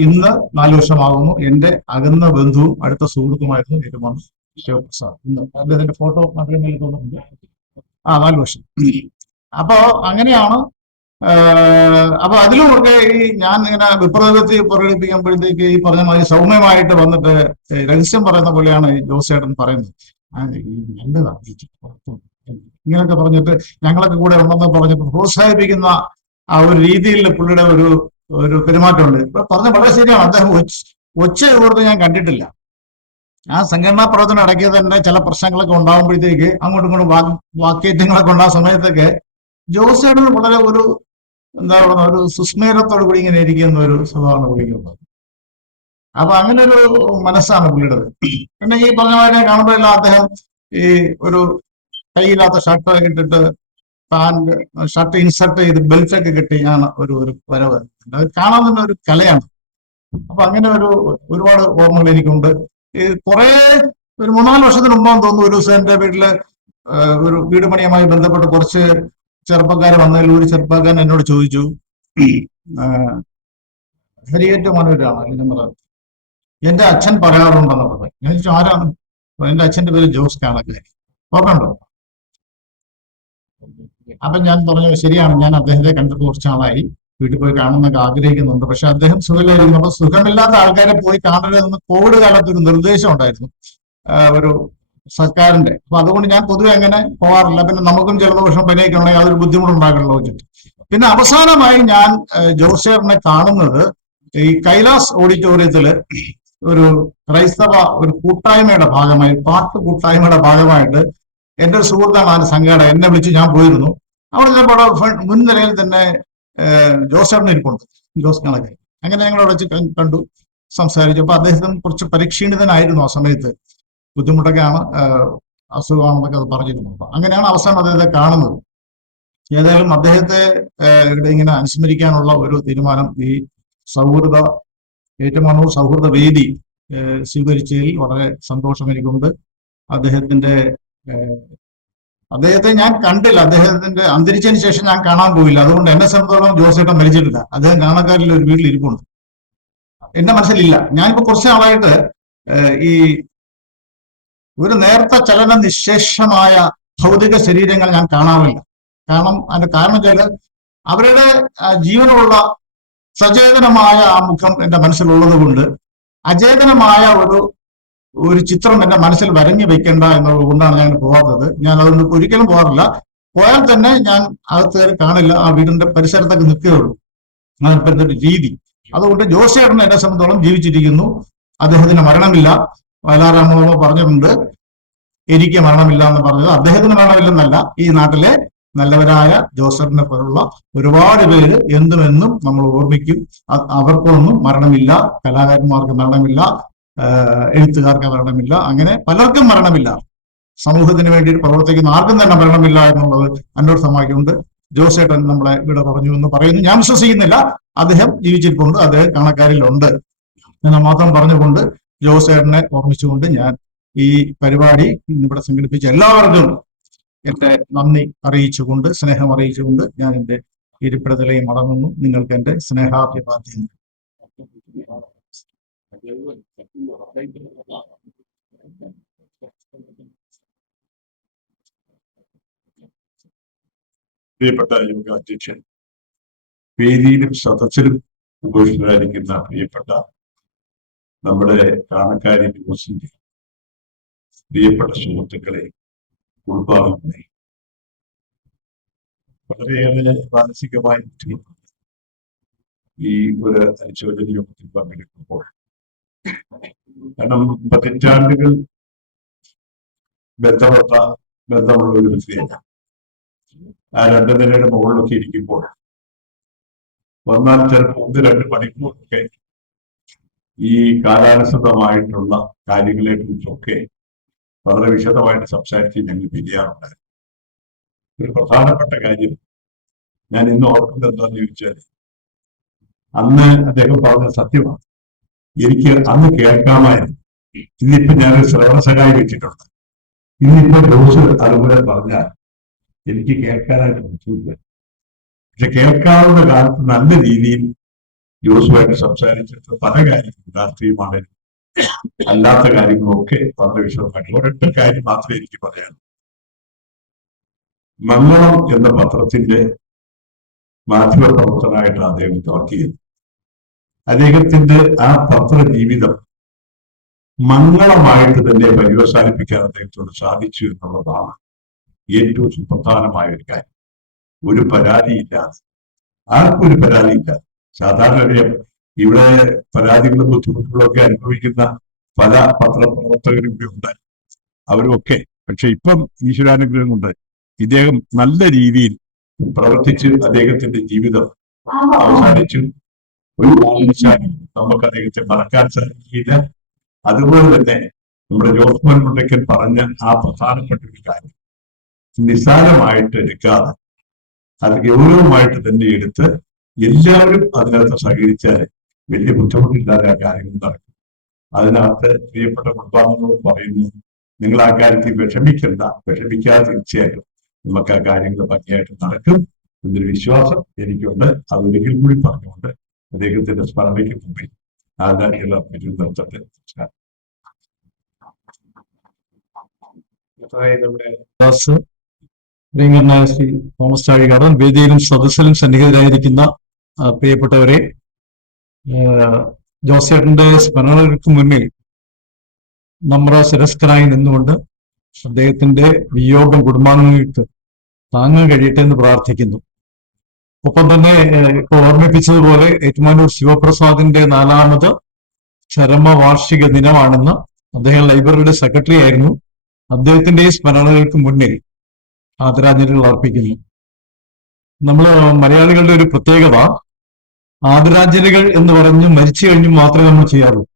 ഇന്ന് 4 വർഷമാകുന്നു. എന്റെ അകന്ന ബന്ധുവും അടുത്ത സുഹൃത്തുമായിരുന്നു ഏറ്റുമാനൂർ ശിവപ്രസാദ്. ഇന്ന് അദ്ദേഹത്തിന്റെ ഫോട്ടോ മാധ്യമങ്ങളിൽ തോന്നുന്നുണ്ട്. 4 വർഷം. അപ്പോ അങ്ങനെയാണ്. അപ്പൊ അതിലുമൊക്കെ ഈ ഞാൻ ഇങ്ങനെ വിപ്രവൃത്തി പ്രകടിപ്പിക്കുമ്പോഴത്തേക്ക് ഈ പറഞ്ഞ മാതിരി സൗമ്യമായിട്ട് വന്നിട്ട് രഹസ്യം പറയുന്ന പോലെയാണ് ഈ ജോസേട്ടൻ പറയുന്നത്. നല്ലതാണ് ഇങ്ങനെയൊക്കെ പറഞ്ഞിട്ട് ഞങ്ങളൊക്കെ കൂടെ ഉണ്ടെന്ന് പറഞ്ഞിട്ട് പ്രോത്സാഹിപ്പിക്കുന്ന ആ ഒരു രീതിയിൽ പുള്ളിയുടെ ഒരു പെരുമാറ്റമുണ്ട്. ഇപ്പൊ പറഞ്ഞ വളരെ ശരിയാണ്. അദ്ദേഹം ഒച്ച കൂടുതൽ ഞാൻ കണ്ടിട്ടില്ല. ആ സംഘടനാ പ്രവർത്തനം ഇടയ്ക്ക് തന്നെ ചില പ്രശ്നങ്ങളൊക്കെ ഉണ്ടാകുമ്പോഴത്തേക്ക് അങ്ങോട്ടും ഇങ്ങോട്ടും വാക്കേറ്റങ്ങളൊക്കെ ഉണ്ടാകുന്ന സമയത്തൊക്കെ ജോസേട്ടൻ വളരെ ഒരു എന്താ പറയുക ഒരു സുസ്മേരത്തോടു കൂടി ഇങ്ങനെ ഇരിക്കുന്ന ഒരു സ്വഭാവമാണ് പുള്ളിക്കുള്ളത്. അപ്പൊ അങ്ങനെ ഒരു മനസ്സാണ് പുള്ളിയുടേത്. പിന്നെ ഈ പറഞ്ഞ മാതിരി കാണുമ്പോഴെല്ലാം അദ്ദേഹം ഈ ഒരു കൈയില്ലാത്ത ഷർട്ടൊക്കെ ഇട്ടിട്ട് പാന്റ് ഷർട്ട് ഇൻസർട്ട് ചെയ്ത് ബെൽറ്റൊക്കെ കെട്ടിയാണ് ഒരു വരവ്. അത് കാണാൻ തന്നെ ഒരു കലയാണ്. അപ്പൊ അങ്ങനെ ഒരുപാട് ഓർമ്മകൾ എനിക്കുണ്ട്. ഈ കുറെ ഒരു 3-4 വർഷത്തിന് മുമ്പാന്ന് തോന്നുന്നു ഒരു ദിവസം എന്റെ വീട്ടില് ഒരു വീട് പണിയുമായി ബന്ധപ്പെട്ട് കുറച്ച് ചെറുപ്പക്കാർ വന്നതിൽ ഒരു ചെറുപ്പക്കാരൻ എന്നോട് ചോദിച്ചു, ഹരിയേറ്റ് മനോരാണ് അല്ലെങ്കിൽ നമ്മൾ എന്റെ അച്ഛൻ പറയാറുണ്ടെന്ന് പറഞ്ഞു. ഞാൻ ചോദിച്ചു ആരാണ്? എന്റെ അച്ഛന്റെ പേര് ജോസ് കാണക്കാരി, ഓർമ്മയുണ്ടോ? അപ്പൊ ഞാൻ പറഞ്ഞു ശരിയാണ്, ഞാൻ അദ്ദേഹത്തെ കണ്ടിട്ട് കുറച്ച് നാളായി, വീട്ടിൽ പോയി കാണുന്നൊക്കെ ആഗ്രഹിക്കുന്നുണ്ട്. പക്ഷെ അദ്ദേഹം സുഖമില്ലായിരിക്കുന്നു. അപ്പൊ സുഖമില്ലാത്ത ആൾക്കാരെ പോയി കാണരുതെന്ന് കോവിഡ് കാലത്ത് ഒരു നിർദ്ദേശം ഉണ്ടായിരുന്നു ഒരു സർക്കാരിന്റെ. അപ്പൊ അതുകൊണ്ട് ഞാൻ പൊതുവെ അങ്ങനെ പോകാറില്ല. പിന്നെ നമുക്കും ജലദോഷം പനിയൊക്കെ ഉണ്ടെങ്കിൽ അതൊരു ബുദ്ധിമുട്ടുണ്ടാക്കണല്ലോ വെച്ചിട്ട്. പിന്നെ അവസാനമായി ഞാൻ ജോസേറിനെ കാണുന്നത് ഈ കൈലാസ് ഓഡിറ്റോറിയത്തില് ഒരു ക്രൈസ്തവ ഒരു കൂട്ടായ്മയുടെ ഭാഗമായി, പാട്ട് കൂട്ടായ്മയുടെ ഭാഗമായിട്ട് എന്റെ ഒരു സുഹൃത്താണ് അതിന്റെ സംഘാടകൻ, എന്നെ വിളിച്ച് ഞാൻ പോയിരുന്നു. അവിടെ ചിലപ്പോൾ മുൻനിരയിൽ തന്നെ ജോസേറിന് ഇരിപ്പുണ്ട്, ജോസ് കണക്കായി. അങ്ങനെ ഞങ്ങളവിടെ വെച്ച് കണ്ടു, സംസാരിച്ചു. അപ്പൊ അദ്ദേഹത്തിന് കുറച്ച് പരിക്ഷീണിതനായിരുന്നു ആ സമയത്ത്, ബുദ്ധിമുട്ടൊക്കെയാണ്, അസുഖമാണെന്നൊക്കെ അത് പറഞ്ഞിരുന്നു. അങ്ങനെയാണ് അവസാനം അദ്ദേഹത്തെ കാണുന്നത്. ഏതായാലും അദ്ദേഹത്തെ ഇവിടെ ഇങ്ങനെ അനുസ്മരിക്കാനുള്ള ഒരു തീരുമാനം ഈ സൗഹൃദ ഏറ്റുമാനൂർ സൗഹൃദ വേദി സ്വീകരിച്ചതിൽ വളരെ സന്തോഷം എനിക്കുണ്ട്. അദ്ദേഹത്തെ ഞാൻ കണ്ടില്ല, അദ്ദേഹത്തിന്റെ അന്തരിച്ചതിന് ശേഷം ഞാൻ കാണാൻ പോയില്ല. അതുകൊണ്ട് എന്നെ സംബന്ധിച്ചോളം ജോസേട്ടൻ മരിച്ചിട്ടില്ല. അദ്ദേഹം കാണക്കാരിൽ ഒരു വീട്ടിൽ ഇരിപ്പുണ്ട്, എന്റെ മനസ്സിലില്ല. ഞാനിപ്പോ കുറച്ച് നാളായിട്ട് ഈ ഒരു നേർത്ത ചലന നിശേഷമായ ഭൗതിക ശരീരങ്ങൾ ഞാൻ കാണാറില്ല. അതിന്റെ കാരണം വെച്ചാല് അവരുടെ ജീവനുള്ള സചേതനമായ ആ മുഖം എന്റെ മനസ്സിലുള്ളത് കൊണ്ട് അചേതനമായ ഒരു ചിത്രം എന്റെ മനസ്സിൽ വരഞ്ഞു വെക്കേണ്ട എന്നുള്ളത് കൊണ്ടാണ് ഞാൻ പോകാത്തത്. ഞാൻ അതുകൊണ്ട് ഒരിക്കലും പോകാറില്ല. പോയാൽ തന്നെ ഞാൻ അകത്ത് കയറി കാണില്ല, ആ വീടിന്റെ പരിസരത്തൊക്കെ നിൽക്കുകയുള്ളൂ. അങ്ങനത്തെ ഒരു രീതി. അതുകൊണ്ട് ജോസേട്ടൻ എന്നെ സംബന്ധിച്ചോളം ജീവിച്ചിരിക്കുന്നു. അദ്ദേഹത്തിന് മരണമില്ല. വയലാറാമോ പറഞ്ഞിട്ടുണ്ട് എനിക്ക് മരണമില്ല എന്ന് പറഞ്ഞത്. അദ്ദേഹത്തിന് മരണമില്ലെന്നല്ല, ഈ നാട്ടിലെ നല്ലവരായ ജോസേട്ടനെ പോലുള്ള ഒരുപാട് പേര് എന്നും നമ്മൾ ഓർമ്മിക്കും. അവർക്കൊന്നും മരണമില്ല. കലാകാരന്മാർക്ക് മരണമില്ല, എഴുത്തുകാർക്ക് മരണമില്ല, അങ്ങനെ പലർക്കും മരണമില്ല. സമൂഹത്തിന് വേണ്ടി പ്രവർത്തിക്കുന്ന ആർക്കും തന്നെ മരണമില്ല എന്നുള്ളത് അന്വർത്ഥമാക്കിക്കൊണ്ട് ജോസേട്ടൻ നമ്മളെ ഇവിടെ പറഞ്ഞു എന്ന് പറയുന്നു. ഞാൻ വിശ്വസിക്കുന്നില്ല. അദ്ദേഹം ജീവിച്ചിരിപ്പുണ്ട്, അദ്ദേഹം കാണക്കാരിലുണ്ട് എന്ന് മാത്രം പറഞ്ഞുകൊണ്ട് ജോസേട്ടനെ ഓർമ്മിച്ചുകൊണ്ട് ഞാൻ ഈ പരിപാടി ഇന്നിവിടെ സംഘടിപ്പിച്ച എല്ലാവർക്കും എന്റെ നന്ദി അറിയിച്ചുകൊണ്ട്, സ്നേഹം അറിയിച്ചുകൊണ്ട് ഞാൻ എന്റെ ഇരിപ്പിടത്തിലേക്ക് മടങ്ങുന്നു. നിങ്ങൾക്ക് എന്റെ സ്നേഹാഭിവാദ്യം. പ്രിയപ്പെട്ട യോഗ അധ്യക്ഷൻ, വേദിയിലും സദസ്സിലും ഉപേക്ഷിതരായിരിക്കുന്ന പ്രിയപ്പെട്ട നമ്മുടെ കാണക്കാരി ന്യൂസിന്റെ പ്രിയപ്പെട്ട സുഹൃത്തുക്കളെ, കുടുംബാംഗങ്ങളെ, വളരെയേറെ മാനസികമായി ഈ ഒരു അനുശോചന യോഗത്തിൽ പങ്കെടുക്കുമ്പോൾ, കാരണം പതിറ്റാണ്ടുകൾ ബന്ധമുള്ള ഒരു വ്യക്തിയല്ല. ആ 2 നിലയുടെ മുകളിലൊക്കെ ഇരിക്കുമ്പോൾ വന്നാൽ ചിലപ്പോൾ 1-2 മണിക്കൂറൊക്കെ ഈ കാലാനുസൃതമായിട്ടുള്ള കാര്യങ്ങളെ കുറിച്ചൊക്കെ വളരെ വിശദമായിട്ട് സംസാരിച്ച് ഞങ്ങൾ പിരിയാറുണ്ടായിരുന്നു. ഒരു പ്രധാനപ്പെട്ട കാര്യം ഞാൻ ഇന്ന് ഓർക്കുന്നത് എന്താണെന്ന് ചോദിച്ചാൽ, അന്ന് അദ്ദേഹം പറഞ്ഞ സത്യമാണ്. എനിക്ക് അന്ന് കേൾക്കാമായിരുന്നു. ഇന്നിപ്പോ ഞാനൊരു ശ്രവണസഹായി വെച്ചിട്ടുണ്ട്. ഇന്നിപ്പോ ജോസ് അതുപോലെ പറഞ്ഞാൽ എനിക്ക് കേൾക്കാനായിട്ട് പറ്റില്ല. പക്ഷെ കേൾക്കാവുന്ന കാലത്ത് നല്ല രീതിയിൽ ജോസുമായിട്ട് സംസാരിച്ചിട്ട് പല കാര്യങ്ങളും, രാഷ്ട്രീയമാണെങ്കിലും അല്ലാത്ത കാര്യങ്ങളൊക്കെ വളരെ വിശദമായിട്ട് ഒരൊറ്റ കാര്യം മാത്രമേ എനിക്ക് പറയാനുള്ളൂ. മംഗളം എന്ന പത്രത്തിന്റെ മാധ്യമ പ്രവർത്തനായിട്ടാണ് അദ്ദേഹം വർക്ക് ചെയ്തത്. അദ്ദേഹത്തിന്റെ ആ പത്ര ജീവിതം മംഗളമായിട്ട് തന്നെ പര്യവസാനിപ്പിക്കാൻ അദ്ദേഹത്തോട് സാധിച്ചു എന്നുള്ളതാണ് ഏറ്റവും സുപ്രധാനമായ ഒരു കാര്യം. ഒരു പരാതിയില്ലാതെ, ആർക്കും ഒരു പരാതിയില്ലാതെ. സാധാരണ ഇവിടെ പരാതികളും ബുദ്ധിമുട്ടുകളൊക്കെ അനുഭവിക്കുന്ന പല പത്രപ്രവർത്തകരും ഇവിടെ ഉണ്ട്, അവരുമൊക്കെ. പക്ഷെ ഇപ്പം ഈശ്വരാനുഗ്രഹം കൊണ്ട് ഇദ്ദേഹം നല്ല രീതിയിൽ പ്രവർത്തിച്ച് അദ്ദേഹത്തിന്റെ ജീവിതം അവസാനിച്ചു. ഒരു കാരണവശാലും നമുക്ക് അദ്ദേഹത്തെ മറക്കാൻ സാധിക്കില്ല. അതുപോലെ തന്നെ നമ്മുടെ ജോസ്മോൻ മുണ്ടക്കൻ പറഞ്ഞ ആ പ്രധാനപ്പെട്ട ഒരു കാര്യം നിസ്സാരമായിട്ട് എടുക്കാതെ അത് ഗൗരവമായിട്ട് തന്നെ എടുത്ത് എല്ലാവരും അതിനകത്ത് സഹകരിച്ചാൽ വലിയ ബുദ്ധിമുട്ടില്ലാതെ ആ കാര്യങ്ങൾ നടക്കും. അതിനകത്ത് പ്രിയപ്പെട്ട കുടുംബാംഗങ്ങളോട് പറയുന്നു, നിങ്ങൾ ആ കാര്യത്തിൽ വിഷമിക്കാതെ തീർച്ചയായിട്ടും നമുക്ക് ആ കാര്യങ്ങൾ ഭംഗിയായിട്ട് നടക്കും എന്നൊരു വിശ്വാസം എനിക്കുണ്ട്. അത് ഒരിക്കൽ കൂടി പറഞ്ഞുകൊണ്ട് അദ്ദേഹത്തിന്റെ സ്മരണയ്ക്ക് മുമ്പിൽ ആദാനികൾ നിർത്തട്ടെ. നമ്മുടെ പ്രിയങ്കരനായ ശ്രീ തോമസ് ചാഴികാടൻ, വേദിയിലും സദസ്സിലും സന്നിഹിതരായിരിക്കുന്ന പ്രിയപ്പെട്ടവരെ, ജോസേട്ടന്റെ സ്മരണകൾക്ക് മുന്നിൽ നമ്മുടെ ശിരസ്കരായി നിന്നുകൊണ്ട് അദ്ദേഹത്തിന്റെ വിയോഗം കുടുംബാംഗങ്ങൾക്ക് താങ്ങാൻ കഴിയട്ടെ എന്ന് പ്രാർത്ഥിക്കുന്നു. ഒപ്പം തന്നെ ഇപ്പൊ ഓർമ്മിപ്പിച്ചതുപോലെ ഏറ്റുമാനൂർ ശിവപ്രസാദിന്റെ 4ാമത് ചരമവാർഷിക ദിനമാണെന്ന്. അദ്ദേഹം ലൈബ്രറിയുടെ സെക്രട്ടറി ആയിരുന്നു. അദ്ദേഹത്തിന്റെ ഈ സ്മരണകൾക്ക് മുന്നിൽ ആദരാഞ്ജലികൾ അർപ്പിക്കുന്നു. നമ്മൾ മലയാളികളുടെ ഒരു പ്രത്യേകത, ആദരാഞ്ജലികൾ എന്ന് പറഞ്ഞ് മരിച്ചു കഴിഞ്ഞു മാത്രമേ നമ്മൾ ചെയ്യാറുള്ളൂ.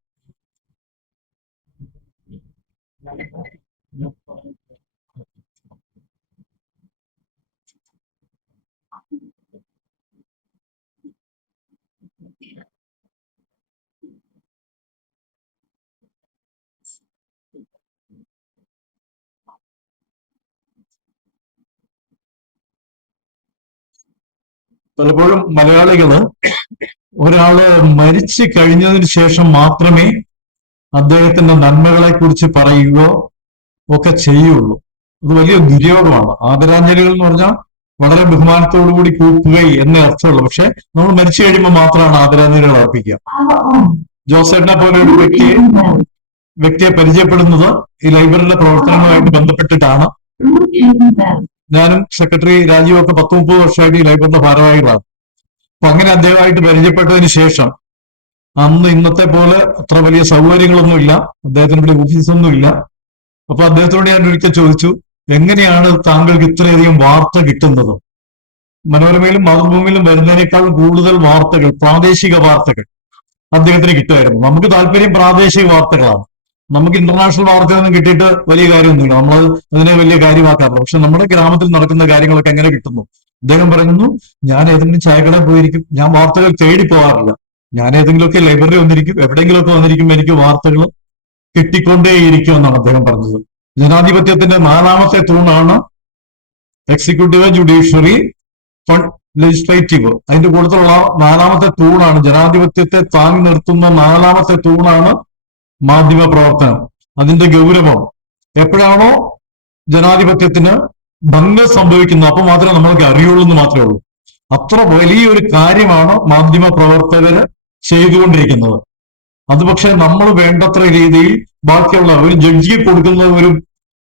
പലപ്പോഴും മലയാളികള് ഒരാള് മരിച്ചു കഴിഞ്ഞതിന് ശേഷം മാത്രമേ അദ്ദേഹത്തിന്റെ നന്മകളെ കുറിച്ച് പറയുകയോ ഒക്കെ ചെയ്യുള്ളൂ. അത് വലിയ ദുര്യോഗമാണ്. ആദരാഞ്ജലികൾ എന്ന് പറഞ്ഞാൽ വളരെ ബഹുമാനത്തോടു കൂടി കൂപ്പുകയും എന്നേ അർത്ഥമുള്ളൂ. പക്ഷെ നമ്മൾ മരിച്ചു കഴിയുമ്പോൾ മാത്രമാണ് ആദരാഞ്ജലികൾ അർപ്പിക്കുക. ജോസേട്ടനെ പോലെ ഒരു വ്യക്തിയെ പരിചയപ്പെടുന്നത് ഈ ലൈബ്രറിയുടെ പ്രവർത്തനങ്ങളുമായിട്ട് ബന്ധപ്പെട്ടിട്ടാണ്. ഞാനും സെക്രട്ടറി രാജീവൊക്കെ 10-30 വർഷമായിട്ട് ഈ ലൈബ്രറിയുടെ ഭാരവാഹികളാണ്. അപ്പൊ അങ്ങനെ അദ്ദേഹമായിട്ട് പരിചയപ്പെട്ടതിന് ശേഷം അന്ന് ഇന്നത്തെ പോലെ അത്ര വലിയ സൗകര്യങ്ങളൊന്നുമില്ല, അദ്ദേഹത്തിന് ഇവിടെ ഓഫീസൊന്നുമില്ല. അപ്പൊ അദ്ദേഹത്തോട് ഞാൻ ഒരിക്കൽ ചോദിച്ചു, എങ്ങനെയാണ് താങ്കൾക്ക് ഇത്രയധികം വാർത്ത കിട്ടുന്നത്? മനോരമയിലും മാതൃഭൂമിയിലും വരുന്നതിനേക്കാൾ കൂടുതൽ വാർത്തകൾ, പ്രാദേശിക വാർത്തകൾ അദ്ദേഹത്തിന് കിട്ടുമായിരുന്നു. നമുക്ക് താല്പര്യം പ്രാദേശിക വാർത്തകളാണ്. നമുക്ക് ഇന്റർനാഷണൽ വാർത്തയൊന്നും കിട്ടിയിട്ട് വലിയ കാര്യമൊന്നുമില്ല, നമ്മൾ അതിനെ വലിയ കാര്യമാക്കാറില്ല. പക്ഷെ നമ്മുടെ ഗ്രാമത്തിൽ നടക്കുന്ന കാര്യങ്ങളൊക്കെ എങ്ങനെ കിട്ടുന്നു? അദ്ദേഹം പറയുന്നു, ഞാൻ ഏതെങ്കിലും ചായക്കടയിൽ പോയിരിക്കും, ഞാൻ വാർത്തകൾ തേടി പോകാറില്ല. ഞാൻ ഏതെങ്കിലുമൊക്കെ ലൈബ്രറി വന്നിരിക്കും, എവിടെയെങ്കിലുമൊക്കെ വന്നിരിക്കുമ്പോൾ എനിക്ക് വാർത്തകൾ കിട്ടിക്കൊണ്ടേയിരിക്കും എന്നാണ് അദ്ദേഹം പറഞ്ഞത്. ജനാധിപത്യത്തിന്റെ 4ാമത്തെ തൂണാണ് എക്സിക്യൂട്ടീവ്, ജുഡീഷ്യറി, ലെജിസ്ലേറ്റീവ്. അതിന്റെ കൂട്ടത്തിലുള്ള 4ാമത്തെ തൂണാണ്, ജനാധിപത്യത്തെ താങ്ങി നിർത്തുന്ന 4ാമത്തെ തൂണാണ് മാധ്യമ പ്രവർത്തനം. അതിന്റെ ഗൗരവം എപ്പോഴാണോ ജനാധിപത്യത്തിന് ഭംഗം സംഭവിക്കുന്നത് അപ്പോൾ മാത്രമേ നമ്മൾക്ക് അറിയുള്ളൂ എന്ന് മാത്രമേ ഉള്ളൂ. അത്ര വലിയൊരു കാര്യമാണ് മാധ്യമ പ്രവർത്തകര് ചെയ്തുകൊണ്ടിരിക്കുന്നത്. അത് പക്ഷെ നമ്മൾ വേണ്ടത്ര രീതിയിൽ ബാക്കിയുള്ള ഒരു ജഡ്ജിക്ക് കൊടുക്കുന്ന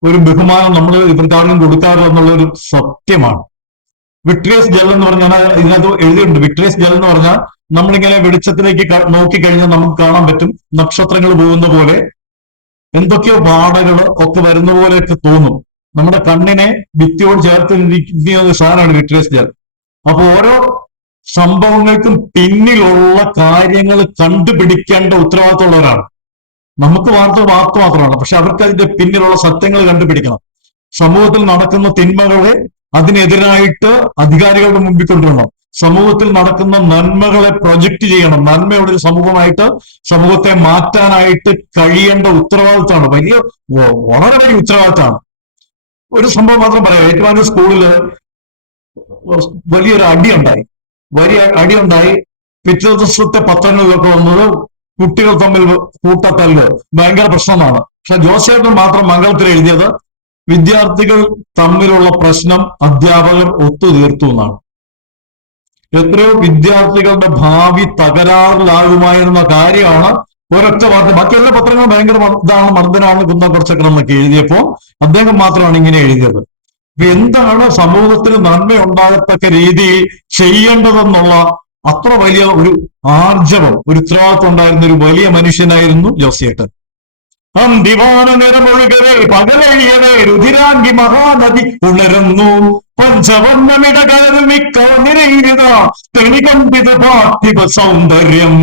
ഒരു ബഹുമാനം നമ്മൾ ഇവർക്കാരും കൊടുക്കാറില്ല എന്നുള്ളൊരു സത്യമാണ്. വിട്രിയസ് ജൽ എന്ന് പറഞ്ഞാൽ ഇതിനകത്ത് എഴുതിയിട്ടുണ്ട്. വിട്രിയസ് ജൽ എന്ന് പറഞ്ഞാൽ നമ്മളിങ്ങനെ വെളിച്ചത്തിലേക്ക് നോക്കിക്കഴിഞ്ഞാൽ നമുക്ക് കാണാൻ പറ്റും നക്ഷത്രങ്ങൾ പോകുന്ന പോലെ, എന്തൊക്കെയോ പാടകൾ ഒക്കെ വരുന്ന പോലെയൊക്കെ തോന്നും. നമ്മുടെ കണ്ണിനെ ഭിത്തിയോട് ചേർത്തിരിക്കുന്ന ഒരു സാധനമാണ് വിട്രിയസ് ജൽ. അപ്പൊ ഓരോ സംഭവങ്ങൾക്കും പിന്നിലുള്ള കാര്യങ്ങൾ കണ്ടുപിടിക്കേണ്ട ഉത്തരവാദിത്തമുള്ളവരാണ്. നമുക്ക് വാർത്ത മാത്രമാണ്, പക്ഷെ അവർക്ക് അതിന്റെ പിന്നിലുള്ള സത്യങ്ങൾ കണ്ടുപിടിക്കണം. സമൂഹത്തിൽ നടക്കുന്ന തിന്മകളെ അതിനെതിരായിട്ട് അധികാരികളുടെ മുമ്പിൽ കൊണ്ടുവരണം. സമൂഹത്തിൽ നടക്കുന്ന നന്മകളെ പ്രൊജക്ട് ചെയ്യണം. നന്മയുടെ ഒരു സമൂഹമായിട്ട് സമൂഹത്തെ മാറ്റാനായിട്ട് കഴിയേണ്ട ഉത്തരവാദിത്തമാണ്. വളരെ വലിയ ഉത്തരവാദിത്തമാണ്. ഒരു സംഭവം മാത്രം പറയാം. ഏറ്റുമാനൂർ സ്കൂളില് വലിയൊരു അടിയുണ്ടായി. പിറ്റേ ദിവസത്തെ പത്രങ്ങളിലൊക്കെ വന്നത് കുട്ടികൾ തമ്മിൽ കൂട്ടത്തല്ല്, ഭയങ്കര പ്രശ്നമാണ്. പക്ഷെ ജോസേട്ടൻ മാത്രം മംഗളത്തിൽ എഴുതിയത് വിദ്യാർത്ഥികൾ തമ്മിലുള്ള പ്രശ്നം അധ്യാപകർ ഒത്തുതീർത്തു എന്നാണ്. എത്രയോ വിദ്യാർത്ഥികളുടെ ഭാവി തകരാറിലാകുമായിരുന്ന കാര്യമാണ് ഒരൊറ്റ വാർത്ത. ബാക്കി എല്ലാ പത്രങ്ങളും ഭയങ്കര ഇതാണ്, മർദ്ദനമാണ്, കുന്നക്കുറച്ചക്കണം എന്നൊക്കെ എഴുതിയപ്പോ അദ്ദേഹം മാത്രമാണ് ഇങ്ങനെ എഴുതിയത്. അപ്പൊ എന്താണ് സമൂഹത്തിന് നന്മ ഉണ്ടാകത്തക്ക രീതിയിൽ ചെയ്യേണ്ടതെന്നുള്ള അത്ര വലിയ ഒരു ആർജവം, ഒരു ഉത്തരവാദിത്വം ഉണ്ടായിരുന്ന ഒരു വലിയ മനുഷ്യനായിരുന്നു ജോസേട്ടൻ. അന്തിവാന നിറമൊഴുകവേ പകലഴിയവേ രുധിരാംഗി മഹാനദി ഉണരുന്നു പഞ്ചവർണ്ണമിട കയറുമിക്ക നിരയിലുക തെളികണ്ടിത പാർത്ഥിവ സൗന്ദര്യം.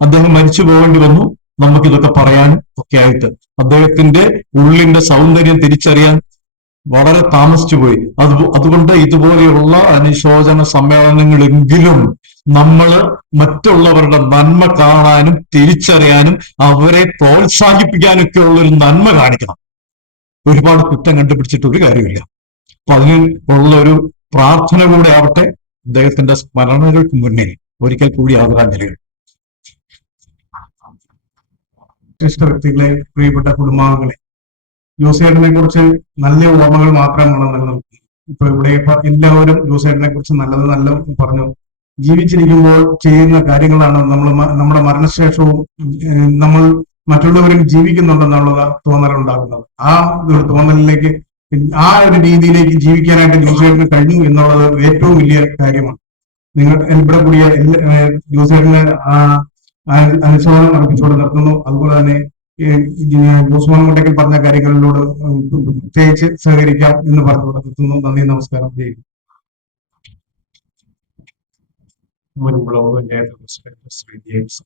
അദ്ദേഹം മരിച്ചു പോകേണ്ടി വന്നു. നമുക്കിതൊക്കെ പറയാൻ ഒക്കെ ആയിട്ട് അദ്ദേഹത്തിന്റെ ഉള്ളിന്റെ സൗന്ദര്യം തിരിച്ചറിയാൻ വളരെ താമസിച്ചു പോയി. അതുകൊണ്ട് ഇതുപോലെയുള്ള അനുശോചന സമ്മേളനങ്ങളെങ്കിലും നമ്മൾ മറ്റുള്ളവരുടെ നന്മ കാണാനും തിരിച്ചറിയാനും അവരെ പ്രോത്സാഹിപ്പിക്കാനൊക്കെ ഉള്ളൊരു നന്മ കാണിക്കണം. ഒരുപാട് കുറ്റം കണ്ടുപിടിച്ചിട്ട് ഒരു കാര്യമില്ല. അപ്പൊ അതിന് ഉള്ള ഒരു പ്രാർത്ഥന കൂടെ ആവട്ടെ അദ്ദേഹത്തിന്റെ സ്മരണകൾക്ക് മുന്നേ ഒരിക്കൽ കൂടി ആദരാഞ്ജലികൾ. വിശിഷ്ട വ്യക്തികളെ, പ്രിയപ്പെട്ട കുടുംബാംഗങ്ങളെ, ജോസേട്ടനെ കുറിച്ച് നല്ല ഓർമ്മകൾ മാത്രമാണ് നിലനിൽക്കുന്നത്. ഇപ്പൊ ഇവിടെ എല്ലാവരും ജോസേട്ടനെ കുറിച്ച് നല്ല പറഞ്ഞു. ജീവിച്ചിരിക്കുമ്പോൾ ചെയ്യുന്ന കാര്യങ്ങളാണ് നമ്മുടെ മരണശേഷവും നമ്മൾ മറ്റുള്ളവരും ജീവിക്കുന്നുണ്ടെന്നുള്ള തോന്നലുണ്ടാകുന്നത്. ആ ഒരു തോന്നലിലേക്ക്, ആ ഒരു രീതിയിലേക്ക് ജീവിക്കാനായിട്ട് ജോസേട്ടന് കഴിഞ്ഞു എന്നുള്ളത് ഏറ്റവും വലിയ കാര്യമാണ്. നിങ്ങൾ ഇവിടെ കൂടിയ ജോസേട്ടന് അനുശോചനം അർപ്പിച്ചുകൊണ്ട് നിർത്തുന്നു. അതുപോലെ തന്നെ ജോസ്മാൻ കോട്ടയ്ക്കൽ പറഞ്ഞ കാര്യങ്ങളിലോട് പ്രത്യേകിച്ച് സഹകരിക്കാം എന്ന് പറഞ്ഞുകൊണ്ട് നിർത്തുന്നു. നന്ദി, നമസ്കാരം. മുൻ block panchayat president Shri James.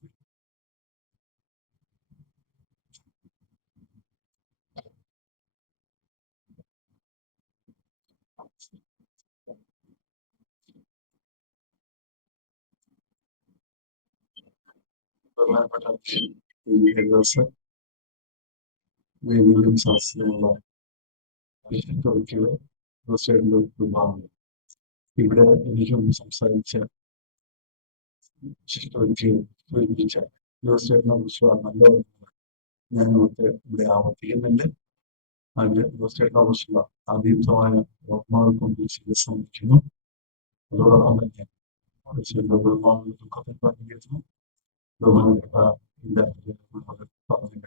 ബഹുമാനപ്പെട്ട വേദിയിലും സദസ്സിലുമുള്ള വ്യക്തികളെ, തീർച്ചയായിട്ടും കുടുംബാംഗങ്ങൾ, ഇവിടെ എനിക്കും സംസാരിച്ച വിശിഷ്ട വ്യക്തികൾ സൂചിപ്പിച്ച തീർച്ചയായിട്ടും കുറിച്ചുള്ള നല്ല ഞാൻ ഇവിടെ ആവർത്തിക്കുന്നുണ്ട്. അതിന് തീർച്ചയായിട്ടും കുറിച്ചുള്ള അതീതമായ ഓർമ്മകൾക്കും ശ്രമിക്കുന്നു. അതോടൊപ്പം തന്നെ കുടുംബാംഗങ്ങൾ ദുഃഖത്തിൽ പങ്കുചേർന്നു. ബഹുമാനപ്പെട്ട പറഞ്ഞു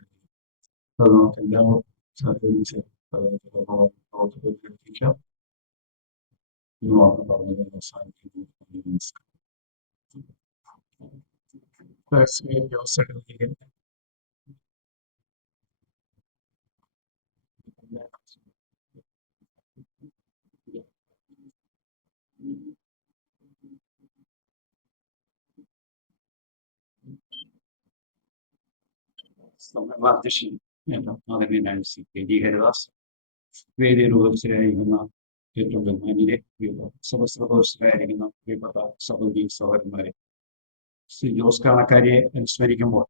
അത് നമുക്കെല്ലാം സഹകരിച്ച് പ്രവർത്തിക്കാം എന്ന് മാത്രം പറഞ്ഞത് അവസാനിക്കുന്നു. അധ്യക്ഷൻ ആദരണീയനായ ശ്രീ കെ ജി ഹരിദാസ്, വേദിയിൽ ഉപസ്ഥിതരായിരിക്കുന്ന ഏറ്റവും ബഹുമാന്യരെ, സദസ്സിലായിരിക്കുന്ന പ്രിയപ്പെട്ട സഹോദരി സഹോദരന്മാരെ, ശ്രീ ജോസ് കാണക്കാരിയെ അനുസ്മരിക്കുമ്പോൾ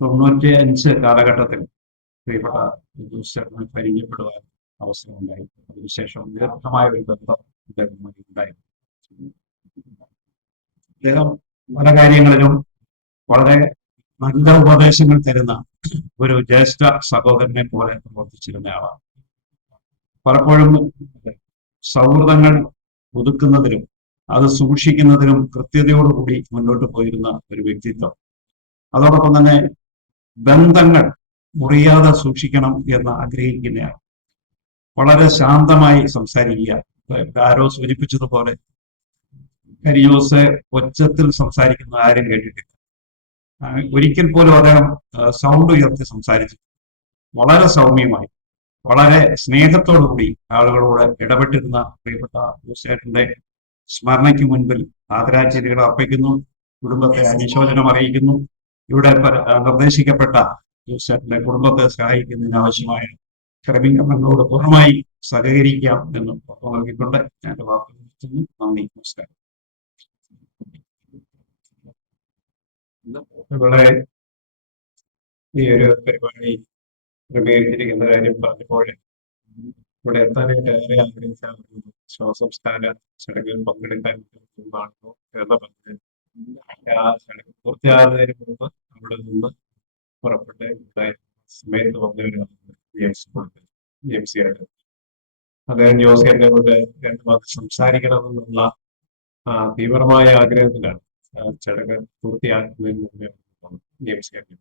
95 കാലഘട്ടത്തിൽ പ്രിയപ്പെട്ട ജോസ് ചേട്ടനെ പരിചയപ്പെടുവാൻ അവസരമുണ്ടായി. അതിനുശേഷം ദീർഘമായ ഒരു ബന്ധം അദ്ദേഹവുമായി ഉണ്ടായിരുന്നു. അദ്ദേഹം പല കാര്യങ്ങളിലും വളരെ നല്ല ഉപദേശങ്ങൾ തരുന്ന ഒരു ജ്യേഷ്ഠ സഹോദരനെ പോലെ പ്രവർത്തിച്ചിരുന്ന ആളാണ്. പലപ്പോഴും സൗഹൃദങ്ങൾ ഒതുക്കുന്നതിലും അത് സൂക്ഷിക്കുന്നതിനും കൃത്യതയോടുകൂടി മുന്നോട്ട് പോയിരുന്ന ഒരു വ്യക്തിത്വം. അതോടൊപ്പം തന്നെ ബന്ധങ്ങൾ മുറിയാതെ സൂക്ഷിക്കണം എന്ന് ആഗ്രഹിക്കുന്നയാൾ. വളരെ ശാന്തമായി സംസാരിക്കുക. ആരോ സൂചിപ്പിച്ചതുപോലെ കരിയോസ് ഒച്ചത്തിൽ സംസാരിക്കുന്ന ആരും കേട്ടിട്ടില്ല. ഒരിക്കൽ പോലും അദ്ദേഹം സൗണ്ട് ഉയർത്തി സംസാരിച്ചു. വളരെ സൗമ്യമായി, വളരെ സ്നേഹത്തോടുകൂടി ആളുകളോട് ഇടപെട്ടിരുന്ന പ്രിയപ്പെട്ട ജോസേട്ടന്റെ സ്മരണയ്ക്ക് മുൻപിൽ ആദരാഞ്ജലികൾ അർപ്പിക്കുന്നു. കുടുംബത്തെ അനുശോചനം അറിയിക്കുന്നു. ഇവിടെ നിർദ്ദേശിക്കപ്പെട്ട ജോസേട്ടന്റെ കുടുംബത്തെ സഹായിക്കുന്നതിന് ആവശ്യമായ ക്രമീകരണങ്ങളോട് പൂർണ്ണമായി സഹകരിക്കാം എന്ന് ഉറപ്പു നൽകിക്കൊണ്ട് ഞാൻ വാക്കുകൾ നിർത്തുന്നു. നന്ദി, നമസ്കാരം. ഇവിടെ ഈ ഒരു പരിപാടി ക്രമീകരിച്ചിരിക്കുന്ന കാര്യം പറഞ്ഞപ്പോൾ ഇവിടെ എത്താനായിട്ട് ഏറെ ആഗ്രഹിച്ച ഒരു ശവസംസ്കാര ചടങ്ങിൽ പങ്കെടുക്കാൻ മുമ്പാണോ എന്ന പറഞ്ഞത് ആ ചടങ്ങ് പൂർത്തിയാകുന്നതിന് മുമ്പ് അവിടെ നിന്ന് പുറപ്പെട്ട് ഇവിടെ സമയത്ത് വന്നവരാണ് ജെയിംസി ആയിട്ട്. അദ്ദേഹം ജോസ് എന്നെ കൊണ്ട് 2 വാക്ക് സംസാരിക്കണമെന്നുള്ള തീവ്രമായ ആഗ്രഹത്തിലാണ് ചടങ്ങ് പൂർത്തിയാക്കുന്നതിന് മുമ്പേ ജെയിംസി ആയിട്ട്.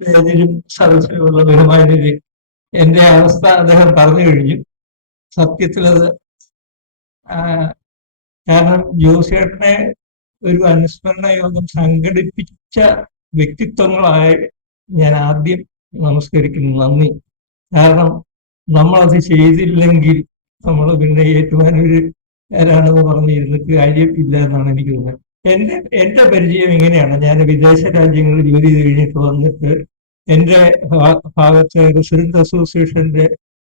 വേദിയിലും സദസ്സിലുമുള്ള ബഹുമാന്യരെ, എന്റെ അവസ്ഥ അദ്ദേഹം പറഞ്ഞു കഴിഞ്ഞു. സത്യത്തിൽ അത് ആ, കാരണം ജോസേട്ടനെ ഒരു അനുസ്മരണ യോഗം സംഘടിപ്പിച്ച വ്യക്തിത്വങ്ങളായി ഞാൻ ആദ്യം നമസ്കരിക്കുന്നു. നന്ദി. കാരണം നമ്മളത് ചെയ്തില്ലെങ്കിൽ നമ്മൾ പിന്നെ ഏറ്റുമാനൂര് ആരാണെന്ന് പറഞ്ഞിരുന്നിട്ട് കാര്യം ഇല്ല എന്നാണ് എനിക്ക് തോന്നുന്നത്. എന്റെ പരിചയം ഇങ്ങനെയാണ്. ഞാൻ വിദേശ രാജ്യങ്ങളിൽ ജോലി ചെയ്ത് കഴിഞ്ഞിട്ട് വന്നിട്ട് എന്റെ ഭാഗത്തെ റെസിഡന്റ് അസോസിയേഷന്റെ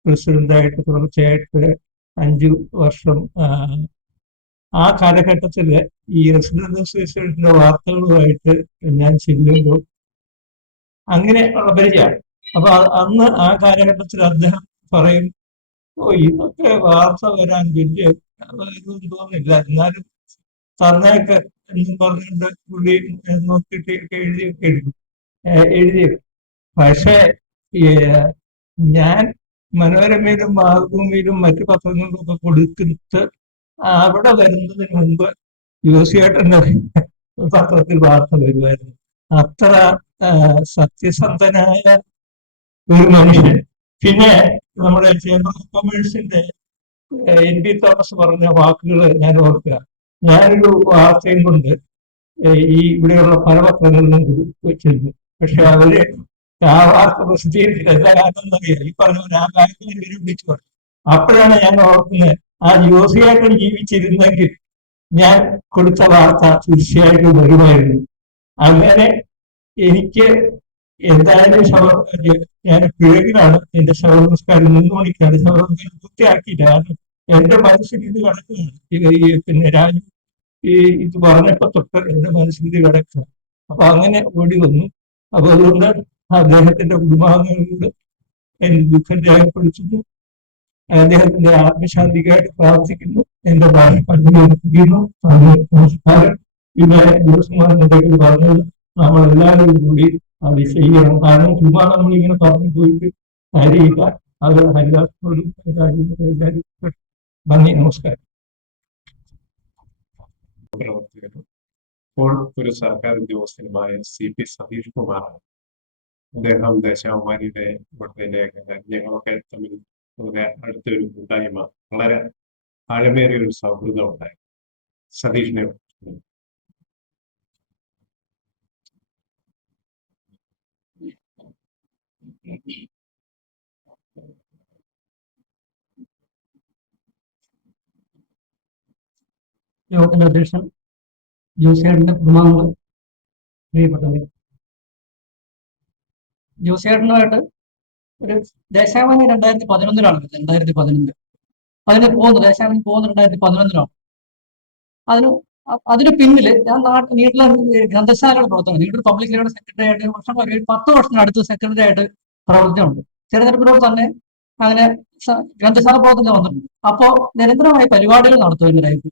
പ്രസിഡന്റായിട്ട് തുടർച്ചയായിട്ട് 5 വർഷം ആ കാലഘട്ടത്തിൽ ഈ റെസിഡന്റ് അസോസിയേഷന്റെ വാർത്തകളുമായിട്ട് ഞാൻ ചെല്ലുമ്പോൾ അങ്ങനെ ഉള്ള പരിചയമാണ്. അപ്പൊ അന്ന് ആ കാലഘട്ടത്തിൽ അദ്ദേഹം പറയും, ഓ ഇതൊക്കെ വാർത്ത വരാൻ വലിയ ഇതൊന്നും തോന്നില്ല, എന്നാലും തന്നേക്ക് എന്നും പറഞ്ഞുകൊണ്ട് പുള്ളി നോക്കിയിട്ട് എഴുതി. പക്ഷേ ഞാൻ മനോരമയിലും മാതൃഭൂമിയിലും മറ്റു പത്രങ്ങളിലും ഒക്കെ കൊടുത്തിട്ട് അവിടെ വരുന്നതിന് മുമ്പ് ജോസിയേട്ടന്റെ പത്രത്തിൽ വാർത്ത വരുമായിരുന്നു. അത്ര സത്യസന്ധനായ ഒരു മനുഷ്യൻ. പിന്നെ നമ്മുടെ ചേംബർ ഓഫ് കൊമേഴ്സിന്റെ NP തോമസ് പറഞ്ഞ വാക്കുകൾ ഞാൻ ഓർക്കുക. ഞാനൊരു വാർത്തയും കൊണ്ട് ഈ ഇവിടെയുള്ള പല പത്രങ്ങളിലും ചെല്ലും. പക്ഷെ അവര് ആ വാർത്ത പ്രസിദ്ധീകരിച്ചില്ല. എന്താ കാരണം എന്നറിയാം? ഈ പറഞ്ഞ പോലെ ആ കാര്യത്തിൽ ഇവരെ വിളിച്ചു പറഞ്ഞു. അപ്പോഴാണ് ഞാൻ ഓർക്കുന്നത്, ആ ജോസിയായിട്ട് ജീവിച്ചിരുന്നെങ്കിൽ ഞാൻ കൊടുത്ത വാർത്ത തീർച്ചയായിട്ടും വരുമായിരുന്നു. അങ്ങനെ എനിക്ക് എന്തായാലും ഞാൻ പിഴകിലാണ് എന്റെ ശവനമസ്കാരം 3 മണിക്കാണ് ശവനമസ്കാരം പൂർത്തിയാക്കിയില്ല. കാരണം എന്റെ മനസ്സിൽ ഇത് കിടക്കുകയാണ്. പിന്നെ രാജു ഇത് പറഞ്ഞപ്പോ തൊട്ട് എന്റെ മനസ്സിൽ ഇത് കിടക്കുക. അപ്പൊ അങ്ങനെ ഓടി വന്നു. അപ്പൊ അതുകൊണ്ട് അദ്ദേഹത്തിന്റെ കുടുംബാംഗങ്ങളോട് എന്റെ ദുഃഖം രേഖപ്പെടുത്തുന്നു. അദ്ദേഹത്തിന്റെ ആത്മശാന്തിക്കായിട്ട് പ്രാർത്ഥിക്കുന്നു. എന്റെ ഭാഷ പഠിപ്പിക്കുന്നു. നമസ്കാരം. പിന്നെ ദിവസമാണെന്തെങ്കിലും പറഞ്ഞത് നമ്മളെല്ലാവരും കൂടി അത് ചെയ്യണം. കാരണം ചുമ്മാ നമ്മളിങ്ങനെ പറഞ്ഞു പോയിട്ട് കാര്യമില്ല. അത് ഹരിദാസോടും എല്ലാവരും നന്ദി, നമസ്കാരം. പ്രവർത്തകരും ഇപ്പോൾ ഒരു സർക്കാർ ഉദ്യോഗസ്ഥനുമായ CP സതീഷ് കുമാറാണ്. അദ്ദേഹം ദേശാഭിമാനിയുടെ ഇവിടുത്തെ ലേഖകൻ. ഞങ്ങളൊക്കെ തമ്മിൽ വളരെ അടുത്തൊരു കൂട്ടായ്മ, വളരെ ആഴമേറിയ ഒരു സൗഹൃദം ഉണ്ടായി. സതീഷിനെ യോഗത്തിന്റെ അധ്യക്ഷൻ, ജോസിയേട്ടന്റെ കുടുംബാംഗങ്ങൾ, പ്രിയപ്പെട്ടവർ, ജോസിയേട്ടനുമായിട്ട് ഒരു ദേശാഭിമാനി 2011 2011 അതിന് പോകുന്നത്, ദേശാഭിമാനി പോകുന്നത് 2011 അതിന് പിന്നില് ഞാൻ നീട്ടിലെ ഗ്രന്ഥശാലയുടെ പ്രവർത്തനം, നീട്ടൂർ പബ്ലിക് ലൈബ്രറി സെക്രട്ടറി ആയിട്ട് ഒരു 10 വർഷത്തിനടുത്ത് സെക്രട്ടറി ആയിട്ട് പ്രവർത്തനമുണ്ട്. തെരഞ്ഞെടുപ്പിലൂടെ തന്നെ അങ്ങനെ ഗ്രന്ഥശാല പ്രവർത്തനം വന്നിട്ടുണ്ട്. അപ്പോ നിരന്തരമായി പരിപാടികൾ നടത്തുന്നതിനായിട്ട്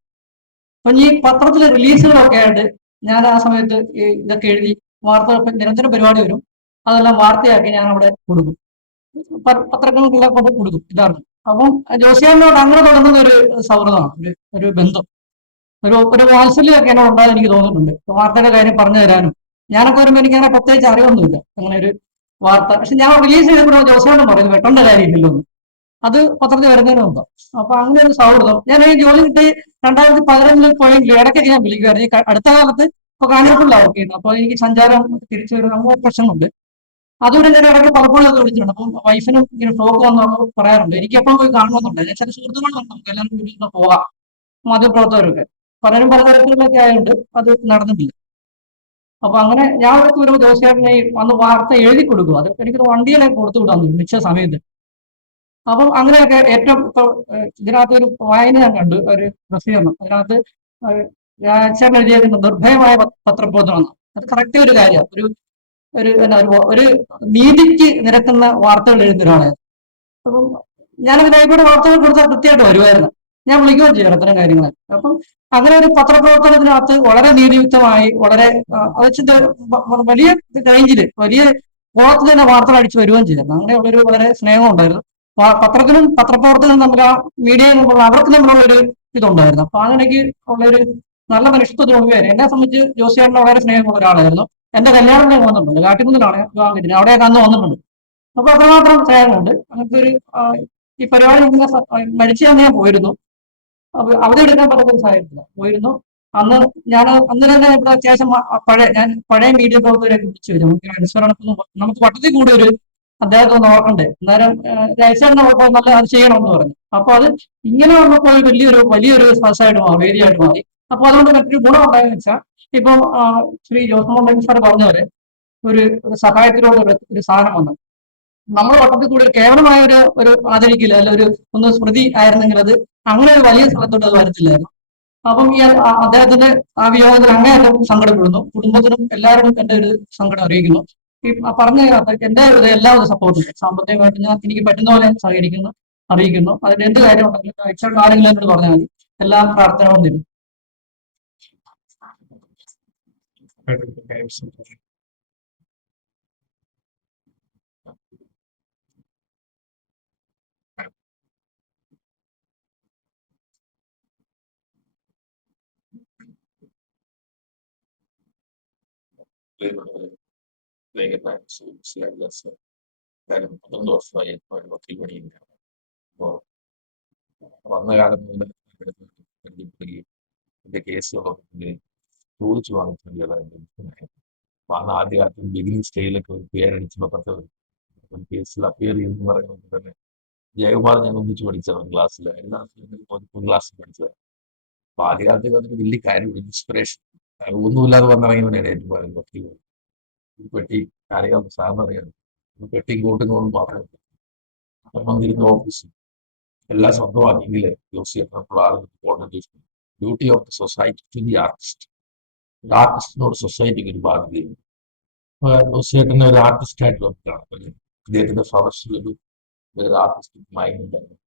അപ്പൊ ഈ പത്രത്തിലെ റിലീസുകളൊക്കെ ആയിട്ട് ഞാൻ ആ സമയത്ത് ഇതൊക്കെ എഴുതി വാർത്ത നിരന്തരം പരിപാടി വരും. അതെല്ലാം വാർത്തയാക്കി ഞാൻ അവിടെ കൊടുക്കും, പത്രങ്ങളെല്ലാം കൊണ്ട് കൊടുക്കും ഇതാണ്. അപ്പം ജോസിയാനോട് അങ്ങനെ തുടങ്ങുന്ന ഒരു സൗഹൃദമാണ്, ഒരു ബന്ധം, ഒരു വാത്സല്യമൊക്കെ എന്നോട് ഉണ്ടാകാൻ എനിക്ക് തോന്നിയിട്ടുണ്ട്. വാർത്തയുടെ കാര്യം പറഞ്ഞു തരാനും ഞാനൊക്കെ വരുമ്പോൾ എനിക്ക് അങ്ങനെ പ്രത്യേകിച്ച് അറിവൊന്നുമില്ല അങ്ങനെ ഒരു വാർത്ത. പക്ഷെ ഞാൻ റിലീസ് ചെയ്തപ്പോൾ ജോസിയാനോട് പറയുന്നത് വെട്ടേണ്ട കാര്യമില്ലല്ലോ എന്ന്, അത് പത്രത്തിൽ വരുന്നതിന് മുമ്പ്. അപ്പൊ അങ്ങനെ ഒരു സൗഹൃദം. ഞാൻ ഈ ജോലി കിട്ടി 2011 പോയെങ്കിൽ ഇടയ്ക്കൊക്കെ ഞാൻ വിളിക്കുമായിരുന്നു. അടുത്ത കാലത്ത് ഇപ്പൊ കാഞ്ഞിരപ്പള്ളിലാവൊക്കെ ഉണ്ട്. അപ്പൊ എനിക്ക് സഞ്ചാരം തിരിച്ചു വരുന്ന അങ്ങനെ പ്രശ്നമുണ്ട്. അതുകൊണ്ട് ഞാൻ ഇടയ്ക്ക് പലപ്പോഴും അത് വിളിച്ചിട്ടുണ്ട്. അപ്പം വൈഫിനും ഇങ്ങനെ ഷോക്ക് വന്നൊക്കെ പറയാറുണ്ട്. എനിക്ക് എപ്പോഴും പോയി കാണണമെന്നുണ്ട്. ഞാൻ ചില സുഹൃത്തുക്കളുണ്ട്, നമുക്ക് എല്ലാവരും കൂടി പോവാം, മാധ്യമപ്രവർത്തകരൊക്കെ പലരും പലതരത്തിലൊക്കെ ആയതുകൊണ്ട് അത് നടന്നിട്ടില്ല. അപ്പൊ അങ്ങനെ ഞാൻ ഒരു ജോസിയേട്ടനെ അന്ന് വാർത്ത എഴുതി കൊടുക്കും. അത് എനിക്കൊരു വണ്ടിയിലേക്ക് കൊടുത്തു വിടാൻ നിശ്ചയ സമയത്ത്. അപ്പം അങ്ങനെയൊക്കെ ഏറ്റവും ഇപ്പൊ ഇതിനകത്ത് ഒരു വായന ഞാൻ കണ്ടു, ഒരു പ്രസിദ്ധീകരണം. അതിനകത്ത് രാജേട്ടൻ എഴുതിയേക്കുന്ന നിർഭയമായ പത്രപ്രവർത്തനം. അത് കറക്റ്റ് ഒരു കാര്യമാണ്. ഒരു നീതിക്ക് നിരക്കുന്ന വാർത്തകൾ എഴുതുന്ന ഒരാളെ. അപ്പം ഞാനങ്ങനെ ഇവിടെ വാർത്തകൾ കൊടുത്താൽ കൃത്യമായിട്ട് വരുമായിരുന്നു. ഞാൻ വിളിക്കുകയും ചെയ്യണം അത്തരം കാര്യങ്ങൾ. അപ്പം അങ്ങനെ ഒരു പത്രപ്രവർത്തനത്തിനകത്ത് വളരെ നീതിയുക്തമായി, വളരെ വലിയ റേഞ്ചില്, വലിയ കോളത്തിൽ തന്നെ വാർത്തകൾ അടിച്ചു വരികയും ചെയ്തിരുന്നു. അങ്ങനെയുള്ളൊരു വളരെ സ്നേഹം ഉണ്ടായിരുന്നു. പത്രത്തിനും പത്രപ്രവർത്തനം തമ്മിൽ, ആ മീഡിയയും തമ്മിൽ അവർക്ക് തമ്മിലുള്ളൊരു ഇതുണ്ടായിരുന്നു. അപ്പൊ അതിനിടയ്ക്ക് ഉള്ളൊരു നല്ല മനുഷ്യത്വത്തിന് ഉപയോഗം. എന്നെ സംബന്ധിച്ച് ജോസിയേട്ടന് വളരെ സ്നേഹമുള്ള ഒരാളായിരുന്നു. എന്റെ കല്യാണം ഞാൻ വന്നിട്ടുണ്ട്, കാട്ടിക്കുന്നിലാണ് വിവാഹം കിട്ടുന്നത്, അവിടെയൊക്കെ അന്ന് വന്നിട്ടുണ്ട്. അപ്പൊ അത്രമാത്രം സ്നേഹമുണ്ട്. അങ്ങനത്തെ ഒരു ഈ പരിപാടി മരിച്ചു തന്നെ ഞാൻ പോയിരുന്നു. അവധി എടുക്കാൻ പറ്റുന്ന ഒരു സാഹചര്യത്തില്ല പോയിരുന്നു. അന്ന് അന്ന് തന്നെ ഇവിടെ അത്യാവശ്യം പഴയ മീഡിയ പ്രവർത്തകരെ വിളിച്ചു വരും. നമുക്ക് വട്ടത്തിൽ കൂടി ഒരു അദ്ദേഹത്തെ ഒന്ന് ഓർക്കണ്ടേ, അന്നേരം രജിസ്റ്ററിന് നല്ല അത് ചെയ്യണമെന്ന് പറഞ്ഞു. അപ്പൊ അത് ഇങ്ങനെ വന്നപ്പോൾ വലിയൊരു സദസ്സായിട്ട് മാറി, വേദിയായിട്ട് മാറി. അപ്പൊ അതുകൊണ്ട് മറ്റൊരു ഗുണം ഉണ്ടായെന്ന് വെച്ചാൽ ഇപ്പം ശ്രീ ജോസ് സാർ പറഞ്ഞവരെ ഒരു സഹായത്തിലുള്ള ഒരു സാധനം വന്നു. നമ്മൾ വട്ടത്തിൽ കൂടി കേവലമായ ഒരു ആദരിക്കില്ല, അല്ല ഒന്ന് സ്മൃതി ആയിരുന്നെങ്കിൽ അത് അങ്ങനെ ഒരു വലിയ സ്ഥലത്തോട്ട് അത് വരത്തില്ലായിരുന്നു. അപ്പം ഈ അദ്ദേഹത്തിന്റെ ആ വിയോഗത്തിൽ അങ്ങേയറ്റം സങ്കടപ്പെടുന്നു. കുടുംബത്തിനും എല്ലാവരും എന്റെ ഒരു സങ്കടം അറിയിക്കുന്നു. ഈ പറഞ്ഞ എന്റെ എല്ലാവിധ സപ്പോർട്ടും സാമ്പത്തികമായിട്ട് എനിക്ക് പറ്റുന്ന പോലെ അറിയിക്കുന്നു. അതിന് എന്ത് കാര്യം ഉണ്ടെങ്കിലും എക്സ്ട്രാ ആരെങ്കിലും എന്നോട് പറഞ്ഞാൽ മതി. എല്ലാ പ്രാർത്ഥനകളും തരും. കാര്യം 11 വർഷമായി വക്കീൽ പണിയുകയാണ്. അപ്പോൾ വന്ന കാലം മുതൽ പരിചയപ്പെടുകയും എൻ്റെ കേസുകളൊക്കെ ചോദിച്ചു വാങ്ങിച്ചിട്ടുള്ളതായിരുന്നു. അപ്പൊ അന്ന് ആദ്യകാലത്ത് ബിഗിനിങ് സ്റ്റേജിലൊക്കെ ഒരു പേരടിച്ച് പത്രത്തിൽ കേസിൽ അപ്പിയർ ചെയ്യുമെന്ന് പറയുന്നത് തന്നെ ജയകുമാർ ഞാൻ ഒന്നിച്ച് പഠിച്ചതാണ് ക്ലാസ്സിൽ, ക്ലാസ്സിൽ പഠിച്ചത്. അപ്പൊ ആദ്യകാലത്തേക്ക് അതൊരു വലിയ കാര്യം, ഇൻസ്പിറേഷൻ, ഒന്നുമില്ലാതെ വന്നിറങ്ങിയവനാണ് ഏറ്റവും പറയുന്നത് വക്കീൽ. പെട്ടി അറിയാം, സാറിന് അറിയാം, പെട്ടിയും കൂട്ടും കൊണ്ടും മാത്രമേ അപ്പം വന്നിരുന്ന ഓഫീസും എല്ലാം സ്വന്തമാക്കിയെങ്കിൽ duty of the society to the artist. ആർട്ടിസ്റ്റിനോട് സൊസൈറ്റിക്ക് ഒരു ബാധ്യതയുണ്ട്. ജോസിയേട്ടനെ ഒരു ആർട്ടിസ്റ്റായിട്ട് നോക്കുകയാണ്. അദ്ദേഹത്തിന്റെ സദസ്സിലൊരു ആർട്ടിസ്റ്റിക് മൈൻഡ് ഉണ്ടായിരുന്നു.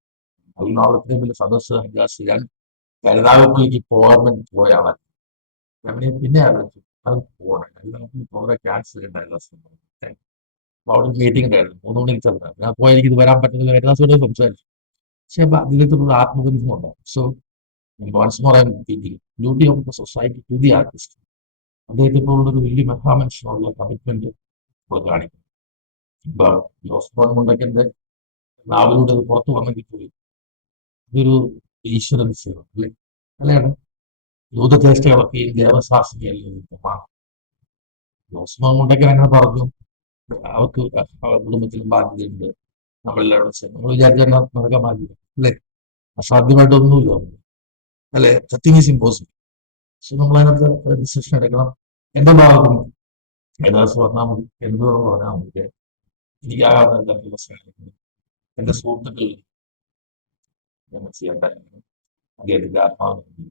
അതിനോടൊപ്പം വലിയ സദസ്സ് ഞാൻ കരുതാകപ്പള്ളിക്ക് പോകാൻ പോയാണ്. പിന്നെ ആലോചിച്ചു അത് പോകണം, എല്ലാവർക്കും പോകാൻ ക്യാൻസൽ ഉണ്ടായിരുന്നു. അപ്പൊ അവിടെ മീറ്റിംഗ് ഉണ്ടായിരുന്നു, 3 മണിക്ക് ചെറുതാണ്. ഞാൻ പോയാൽ എനിക്ക് വരാൻ പറ്റുന്നില്ല, കരുതാസോടെ സംസാരിച്ചു. പക്ഷെ അദ്ദേഹത്തിനൊരു ആത്മബന്ധം ഉണ്ടാവും. So once more I'm thinking duty of the society to the artist. അദ്ദേഹത്തെ പോലുള്ളൊരു വലിയ മഹാമനുഷ്യനുള്ള കമ്മിറ്റ്മെന്റ് നമ്മൾ കാണിക്കും. ഇപ്പൊ ജോസ് മുണ്ടക്കന്റെ നാവിലൂടെ അത് പുറത്തു വന്നെങ്കിൽ പോയി ഇതൊരു ഈശ്വരൻ സേവം അല്ലേ, അല്ലേണ് ദൂതചേഷ്ടകളൊക്കെ ദേവശാസ്ത്രീയമാണ്. ജോസ് മുണ്ടക്കൻ അങ്ങനെ പറഞ്ഞു. അവർക്ക് കുടുംബത്തിലും ബാധ്യതയുണ്ട്, നമ്മളെല്ലാവരും നമ്മൾ വിചാരിച്ചാൽ നടക്കാൻ ബാധ്യത അല്ലേ, അസാധ്യമായിട്ടൊന്നുമില്ല അല്ലെ, നത്തിങ് ഈസ് ഇമ്പോസിബിൾ. സോ നമ്മളതിനകത്ത് ഡിസിഷൻ എടുക്കണം. എന്റെ ഭാഗത്തും ഏകദേശം പറഞ്ഞാൽ മതി, എന്തുകൊണ്ട് പറഞ്ഞാൽ മതി, എനിക്കാകാവുന്ന തരത്തിലുള്ള സഹായങ്ങൾ എന്റെ സുഹൃത്തുക്കൾ ഞാൻ ചെയ്യേണ്ട അദ്ദേഹത്തിന്റെ ആത്മാവിനെ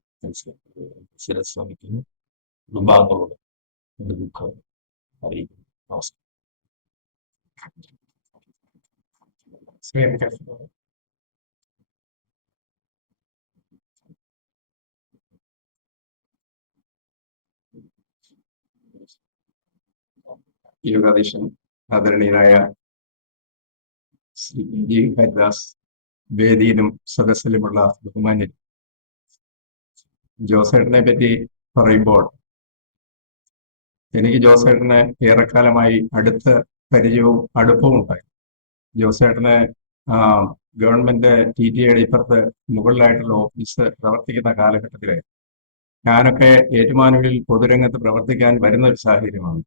ശ്രമിക്കുന്നു. കുടുംബാംഗങ്ങളോട് എന്റെ ദുഃഖം അറിയിക്കുന്നു. നമസ്കാരം. യോഗാധീശൻ ആദരണീയനായ ശ്രീ ജി ഹരിദാസ്, വേദിയിലും സദസ്സിലുമുള്ള ബഹുമാന്യൻ, ജോസേട്ടനെ പറ്റി പറയുമ്പോൾ എനിക്ക് ജോസേട്ടനെ ഏറെക്കാലമായി അടുത്ത പരിചയവും അടുപ്പവും ഉണ്ടായി. ജോസേട്ടന് ഗവൺമെന്റ് TTAയുടെ ഇപ്പുറത്ത് മുകളിലായിട്ടുള്ള ഓഫീസ് പ്രവർത്തിക്കുന്ന കാലഘട്ടത്തില് ഞാനൊക്കെ ഏറ്റുമാനൂരിൽ പൊതുരംഗത്ത് പ്രവർത്തിക്കാൻ വരുന്ന ഒരു സാഹചര്യമാണ്.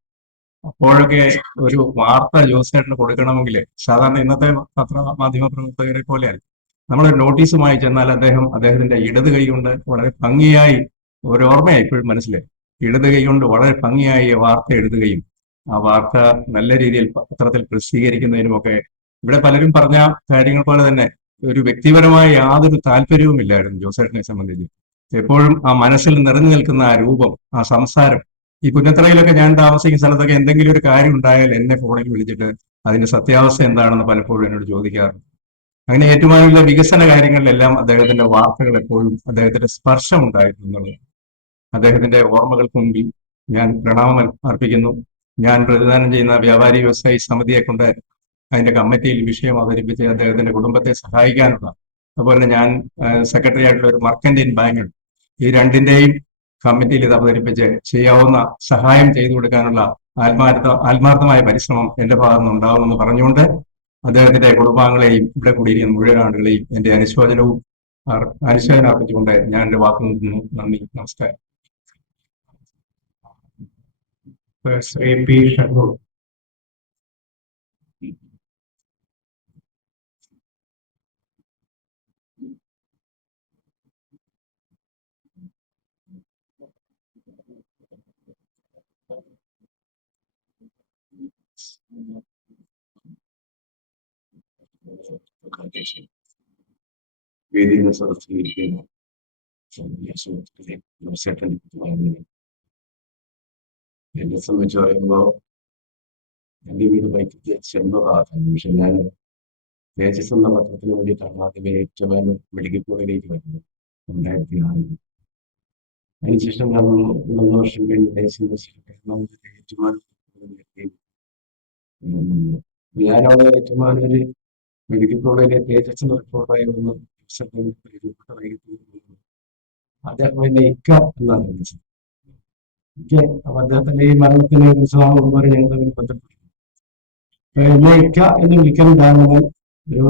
അപ്പോഴൊക്കെ ഒരു വാർത്ത ജോസേട്ടന് കൊടുക്കണമെങ്കിൽ സാധാരണ ഇന്നത്തെ പത്രമാധ്യമ പ്രവർത്തകരെ പോലെയല്ല, നമ്മളൊരു നോട്ടീസുമായി ചെന്നാൽ അദ്ദേഹത്തിന്റെ ഇടത് കൈ കൊണ്ട് വളരെ ഭംഗിയായി, ഒരു ഓർമ്മയായി ഇപ്പോഴും മനസ്സിലായി, ഇടത് കൈ കൊണ്ട് വളരെ ഭംഗിയായി വാർത്ത എഴുതുകയും ആ വാർത്ത നല്ല രീതിയിൽ പത്രത്തിൽ പ്രസിദ്ധീകരിക്കുന്നതിനുമൊക്കെ ഇവിടെ പലരും പറഞ്ഞ കാര്യങ്ങൾ പോലെ തന്നെ ഒരു വ്യക്തിപരമായ യാതൊരു താല്പര്യവുമില്ലായിരുന്നു ജോസേട്ടനെ സംബന്ധിച്ച്. എപ്പോഴും ആ മനസ്സിൽ നിറഞ്ഞു നിൽക്കുന്ന ആ രൂപം, ആ സംസാരം. ഈ പുന്നത്തറയിലൊക്കെ ഞാൻ താമസിക്കുന്ന സ്ഥലത്തൊക്കെ എന്തെങ്കിലും ഒരു കാര്യം ഉണ്ടായാൽ എന്നെ ഫോണിൽ വിളിച്ചിട്ട് അതിന്റെ സത്യാവസ്ഥ എന്താണെന്ന് പലപ്പോഴും എന്നോട് ചോദിക്കാറുണ്ട്. അങ്ങനെ ഏറ്റുമാനൂരിലെ വികസന കാര്യങ്ങളിലെല്ലാം അദ്ദേഹത്തിന്റെ വാർത്തകൾ എപ്പോഴും അദ്ദേഹത്തിന്റെ സ്പർശം ഉണ്ടായിരുന്നു എന്നുള്ളത്. അദ്ദേഹത്തിന്റെ ഓർമ്മകൾക്ക് മുമ്പിൽ ഞാൻ പ്രണാമം അർപ്പിക്കുന്നു. ഞാൻ പ്രതിദാനം ചെയ്യുന്ന വ്യാപാരി വ്യവസായി സമിതിയെ കൊണ്ട് അതിന്റെ കമ്മിറ്റിയിൽ വിഷയം അവതരിപ്പിച്ച് അദ്ദേഹത്തിന്റെ കുടുംബത്തെ സഹായിക്കാനുള്ള, അതുപോലെ ഞാൻ സെക്രട്ടറി ആയിട്ടുള്ള ഒരു മർക്കന്റൈൻ ബാങ്കുണ്ട്, ഈ രണ്ടിന്റെയും കമ്മിറ്റിയിൽ ഇത് അവതരിപ്പിച്ച് ചെയ്യാവുന്ന സഹായം ചെയ്തു കൊടുക്കാനുള്ള ആത്മാർത്ഥമായ പരിശ്രമം എന്റെ ഭാഗത്ത് നിന്ന് ഉണ്ടാവുമെന്ന് പറഞ്ഞുകൊണ്ട് അദ്ദേഹത്തിന്റെ കുടുംബാംഗങ്ങളെയും ഇവിടെ കൂടിയിരിക്കുന്ന മുഴുവൻ ആളുകളെയും എന്റെ അനുശോചനവും അനുശോചനം അർപ്പിച്ചുകൊണ്ട് ഞാൻ എൻ്റെ വാക്ക് നിർത്തുന്നു. നന്ദി, നമസ്കാരം. ശ്രീ പി ഷണ്ണൂർ. വേദിയിലെ സദസ്സിലിരിക്കുന്ന സുഹൃത്തുക്കളെ, എന്നെ സംബന്ധിച്ച് പറയുമ്പോൾ എൻ്റെ വീട് വൈക്കത്ത് ചെമ്പകാറാണ്. പക്ഷെ ഞാൻ തേജസ് എന്ന പത്രത്തിന് വേണ്ടിയിട്ടാണ് ആദ്യമേ ഏറ്റവും മെഡിക്കൽ കോളേജിലേക്ക് വരുന്നത് 2006. അതിനുശേഷം ഞാൻ 3 വർഷം കഴിഞ്ഞ് ദേശീയ ഞാനവിടെ ഏറ്റുമാനൂര് മെഡിക്കൽ കോളേജിലെ തേജസ് റിപ്പോർട്ടായിരുന്നു. അദ്ദേഹം എന്നെ ഇക്ക എന്നാണ് വിളിച്ചത്. അപ്പൊ അദ്ദേഹത്തിന്റെ ഈ മരണത്തിന്റെ ഉത്സവം മുമ്പ് ഞങ്ങൾ തമ്മിൽ ബന്ധപ്പെട്ടു. എന്നെ ഇക്ക എന്ന് വിളിക്കാൻ കാരണം ഒരു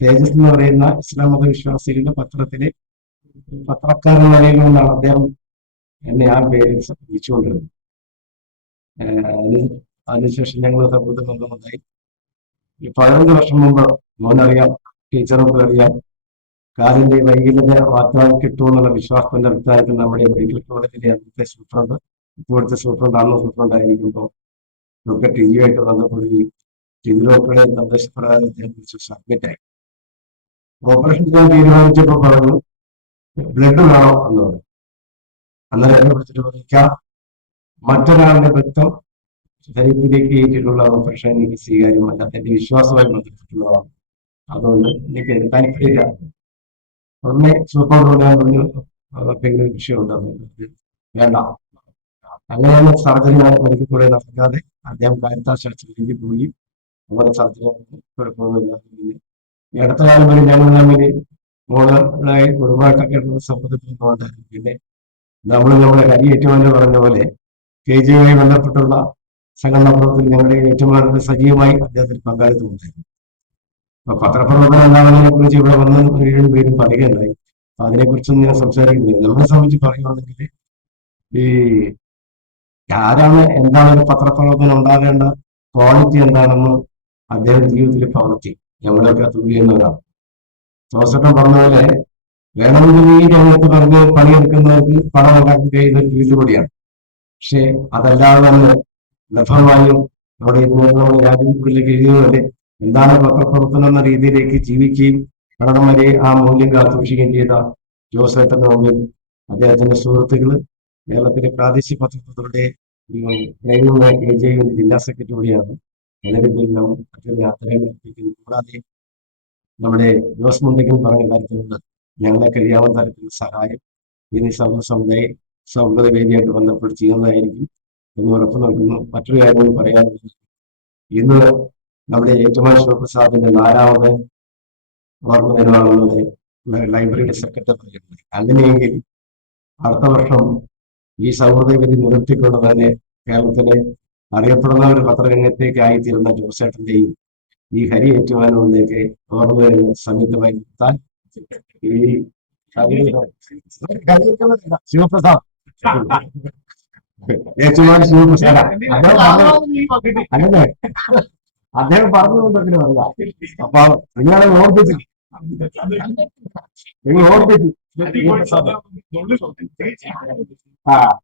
തേജസ് എന്ന് പറയുന്ന ഇസ്ലാം മതവിശ്വാസികളുടെ പത്രത്തിലെ പത്രക്കാരൻ നിലയിൽ നിന്നാണ് അദ്ദേഹം എന്നെ ആ പേരിൽ വിളിച്ചുകൊണ്ടിരുന്നത്. അതിനുശേഷം ഞങ്ങൾ സൗഹൃദ ബന്ധമുണ്ടായി. ഈ 15 വർഷം മുമ്പ് മോനറിയാം, ടീച്ചർക്ക് അറിയാം, കാലിന്റെ വൈകല്യത മാറ്റാൻ കിട്ടുമെന്നുള്ള വിശ്വാസത്തിന്റെ അടിസ്ഥാനത്തിൽ നമ്മുടെ മെഡിക്കൽ കോളേജിലെ അന്നത്തെ സൂപ്രണ്ട്, ഇപ്പോഴത്തെ സൂപ്രണ്ട്, അന്ന് സൂപ്രണ്ടായിരിക്കുമ്പോൾ ഡോക്ടർ ടിജിയുമായിട്ട് ബന്ധപ്പെടുകയും ടിജി ഡോക്ടറുടെ നിർദ്ദേശപ്രകാരം അദ്ദേഹം കുറിച്ച് സബ്മിറ്റായി. ഓപ്പറേഷൻ ചെയ്യാൻ തീരുമാനിച്ചപ്പോൾ പറഞ്ഞു ബ്ലഡ് വേണോ എന്ന് പറഞ്ഞു. അന്നേരം എന്നെ വിളിച്ചിട്ട് പറയാം, മറ്റൊരാളുടെ രക്തം ശരീരത്തിലേക്ക് കയറ്റിയിട്ടുള്ള ഓപ്പറേഷൻ എനിക്ക് സ്വീകാര്യമല്ല, എന്റെ വിശ്വാസമായി ബന്ധപ്പെട്ടുള്ളതാണ്, അതുകൊണ്ട് എനിക്ക് താല്പര്യമില്ല. ഉടനെ സൂപ്പർവൈസർ പറഞ്ഞു എന്തെങ്കിലും വിഷയമുണ്ടെന്ന്. വേണ്ട. അങ്ങനെയാണ് സർജറി മെഡിക്കൽ കോളേജ് നടക്കാതെ അദ്ദേഹം കാരിത്താസ് ആശുപത്രിയിലേക്ക് പോയി. അവിടെ സർജറി കുഴപ്പമൊന്നുമില്ല. ഈ അടുത്ത കാലം വരെ ഞങ്ങൾ തമ്മിൽ മോളായി കുടുംബമായിട്ടൊക്കെ സമ്മതിപ്പൊന്നും ഉണ്ടായിരുന്നു. പിന്നെ നമ്മുടെ ഹരി ഏറ്റുമാനൂർ പറഞ്ഞ പോലെ KJ-യുമായി ബന്ധപ്പെട്ടുള്ള സംഘടനാ പ്രവർത്തനം ഞങ്ങളുടെ ഏറ്റുമാനൂരിൽ സജീവമായി അദ്ദേഹത്തിന് പങ്കാളിത്തം ഉണ്ടായിരുന്നു. അപ്പൊ പത്രപ്രവർത്തനം എന്താണെന്നതിനെ കുറിച്ച് ഇവിടെ വന്ന് 7 പേരും പറയുകയുണ്ടായി. അപ്പൊ അതിനെക്കുറിച്ചൊന്നും ഞാൻ സംസാരിക്കുന്നില്ല. നമ്മളെ സംബന്ധിച്ച് പറയുകയാണെങ്കിൽ ഈ ആരാണ്, എന്താണ് ഒരു പത്രപ്രവർത്തനം ഉണ്ടാകേണ്ട ക്വാളിറ്റി എന്താണെന്ന് അദ്ദേഹം ജീവിതത്തിൽ പകർത്തി. ഞങ്ങളൊക്കെ തുല്യുന്നവരാണ്. ജോസഫൻ പറഞ്ഞ പോലെ വേണമെങ്കിൽ ഈ രംഗത്ത് പറഞ്ഞ് പണിയെടുക്കുന്നവർക്ക് പണം ഉണ്ടാക്കി കഴിയുന്ന ഒരു ഫീൽഡ് കൂടിയാണ്. പക്ഷെ അതല്ലാതെ തന്നെ ലഭ്യമായും നമ്മുടെ നമ്മുടെ രാജ്യങ്ങളിലേക്ക് എഴുതിയതുപോലെ എന്താണ് പത്രപ്രവർത്തനം എന്ന രീതിയിലേക്ക് ജീവിക്കുകയും കടനം വരെ ആ മൂല്യം കാത്തുസൂക്ഷിക്കുകയും ചെയ്ത ജോസേട്ടന്റെ മുമ്പിൽ അദ്ദേഹത്തിന്റെ സുഹൃത്തുക്കള്, കേരളത്തിലെ പ്രാദേശിക പത്രങ്ങളുടെ KJ ജില്ലാ സെക്രട്ടറി കൂടിയാണ്. അതിന്റെ പേരിൽ മറ്റൊരു യാത്രകൾ എത്തിക്കുന്നു. കൂടാതെ നമ്മുടെ ജോസ് മുണ്ടയ്ക്കൽ പറഞ്ഞ കാര്യത്തിലുണ്ട് ഞങ്ങളെ കഴിയാവുന്ന തരത്തിലുള്ള സഹായം ഇനി സൗഹൃദ വേദിയായിട്ട് ബന്ധപ്പെട്ട് ചെയ്യുന്നതായിരിക്കും എന്ന് ഉറപ്പു നൽകുന്നു. മറ്റൊരു കാര്യം പറയാനുള്ളത്, ഇന്ന് നമ്മുടെ ഏറ്റുമാൻ ശിവപ്രസാദിന്റെ 4ാമത് ഓർമ്മ ദിനമാണെന്നത് ലൈബ്രറിയുടെ സെക്രട്ടറി പറയുന്നത്. അങ്ങനെയെങ്കിൽ അടുത്ത വർഷം ഈ സൗഹൃദ വേദി നിർത്തിക്കൊണ്ട് തന്നെ കേരളത്തിലെ അറിയപ്പെടുന്ന ഒരു പത്രരംഗത്തേക്ക് ആയിത്തീരുന്ന ജോസേട്ടന്റെയും ഈ ഹരി ഏറ്റുമാനൂരിലേക്ക് ഓർമ്മ സംയുക്തമായി നിർത്താൻ ഈ ശിവപ്രസാദ് ഏറ്റുമാൻ ശിവപ്രസാദ അങ്ങനെ അദ്ദേഹം പറഞ്ഞുകൊണ്ടെങ്കിലും അറിയാം. അപ്പൊ നിങ്ങളെ ഓർപ്പിച്ചു,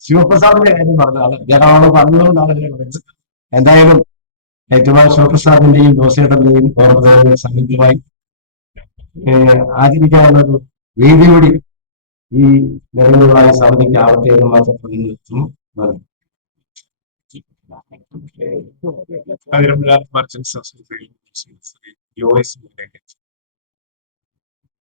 ശിവപ്രസാദിന്റെ കാര്യം പറഞ്ഞതാണ്. അദ്ദേഹമാണ് പറഞ്ഞുകൊണ്ടാണ് അങ്ങനെ പറയുന്നത്. എന്തായാലും ഏറ്റുമാൻ ശിവപ്രസാദിന്റെയും ജോസേട്ടന്റെയും ഓർമ്മ സംയുക്തമായി ആചരിക്കാനുള്ളൊരു വേദി കൂടി ഈ നിലവിലുള്ള സമിതിക്ക് ആവട്ടെ എന്ന് മാത്രം പറഞ്ഞു. Murchants Association,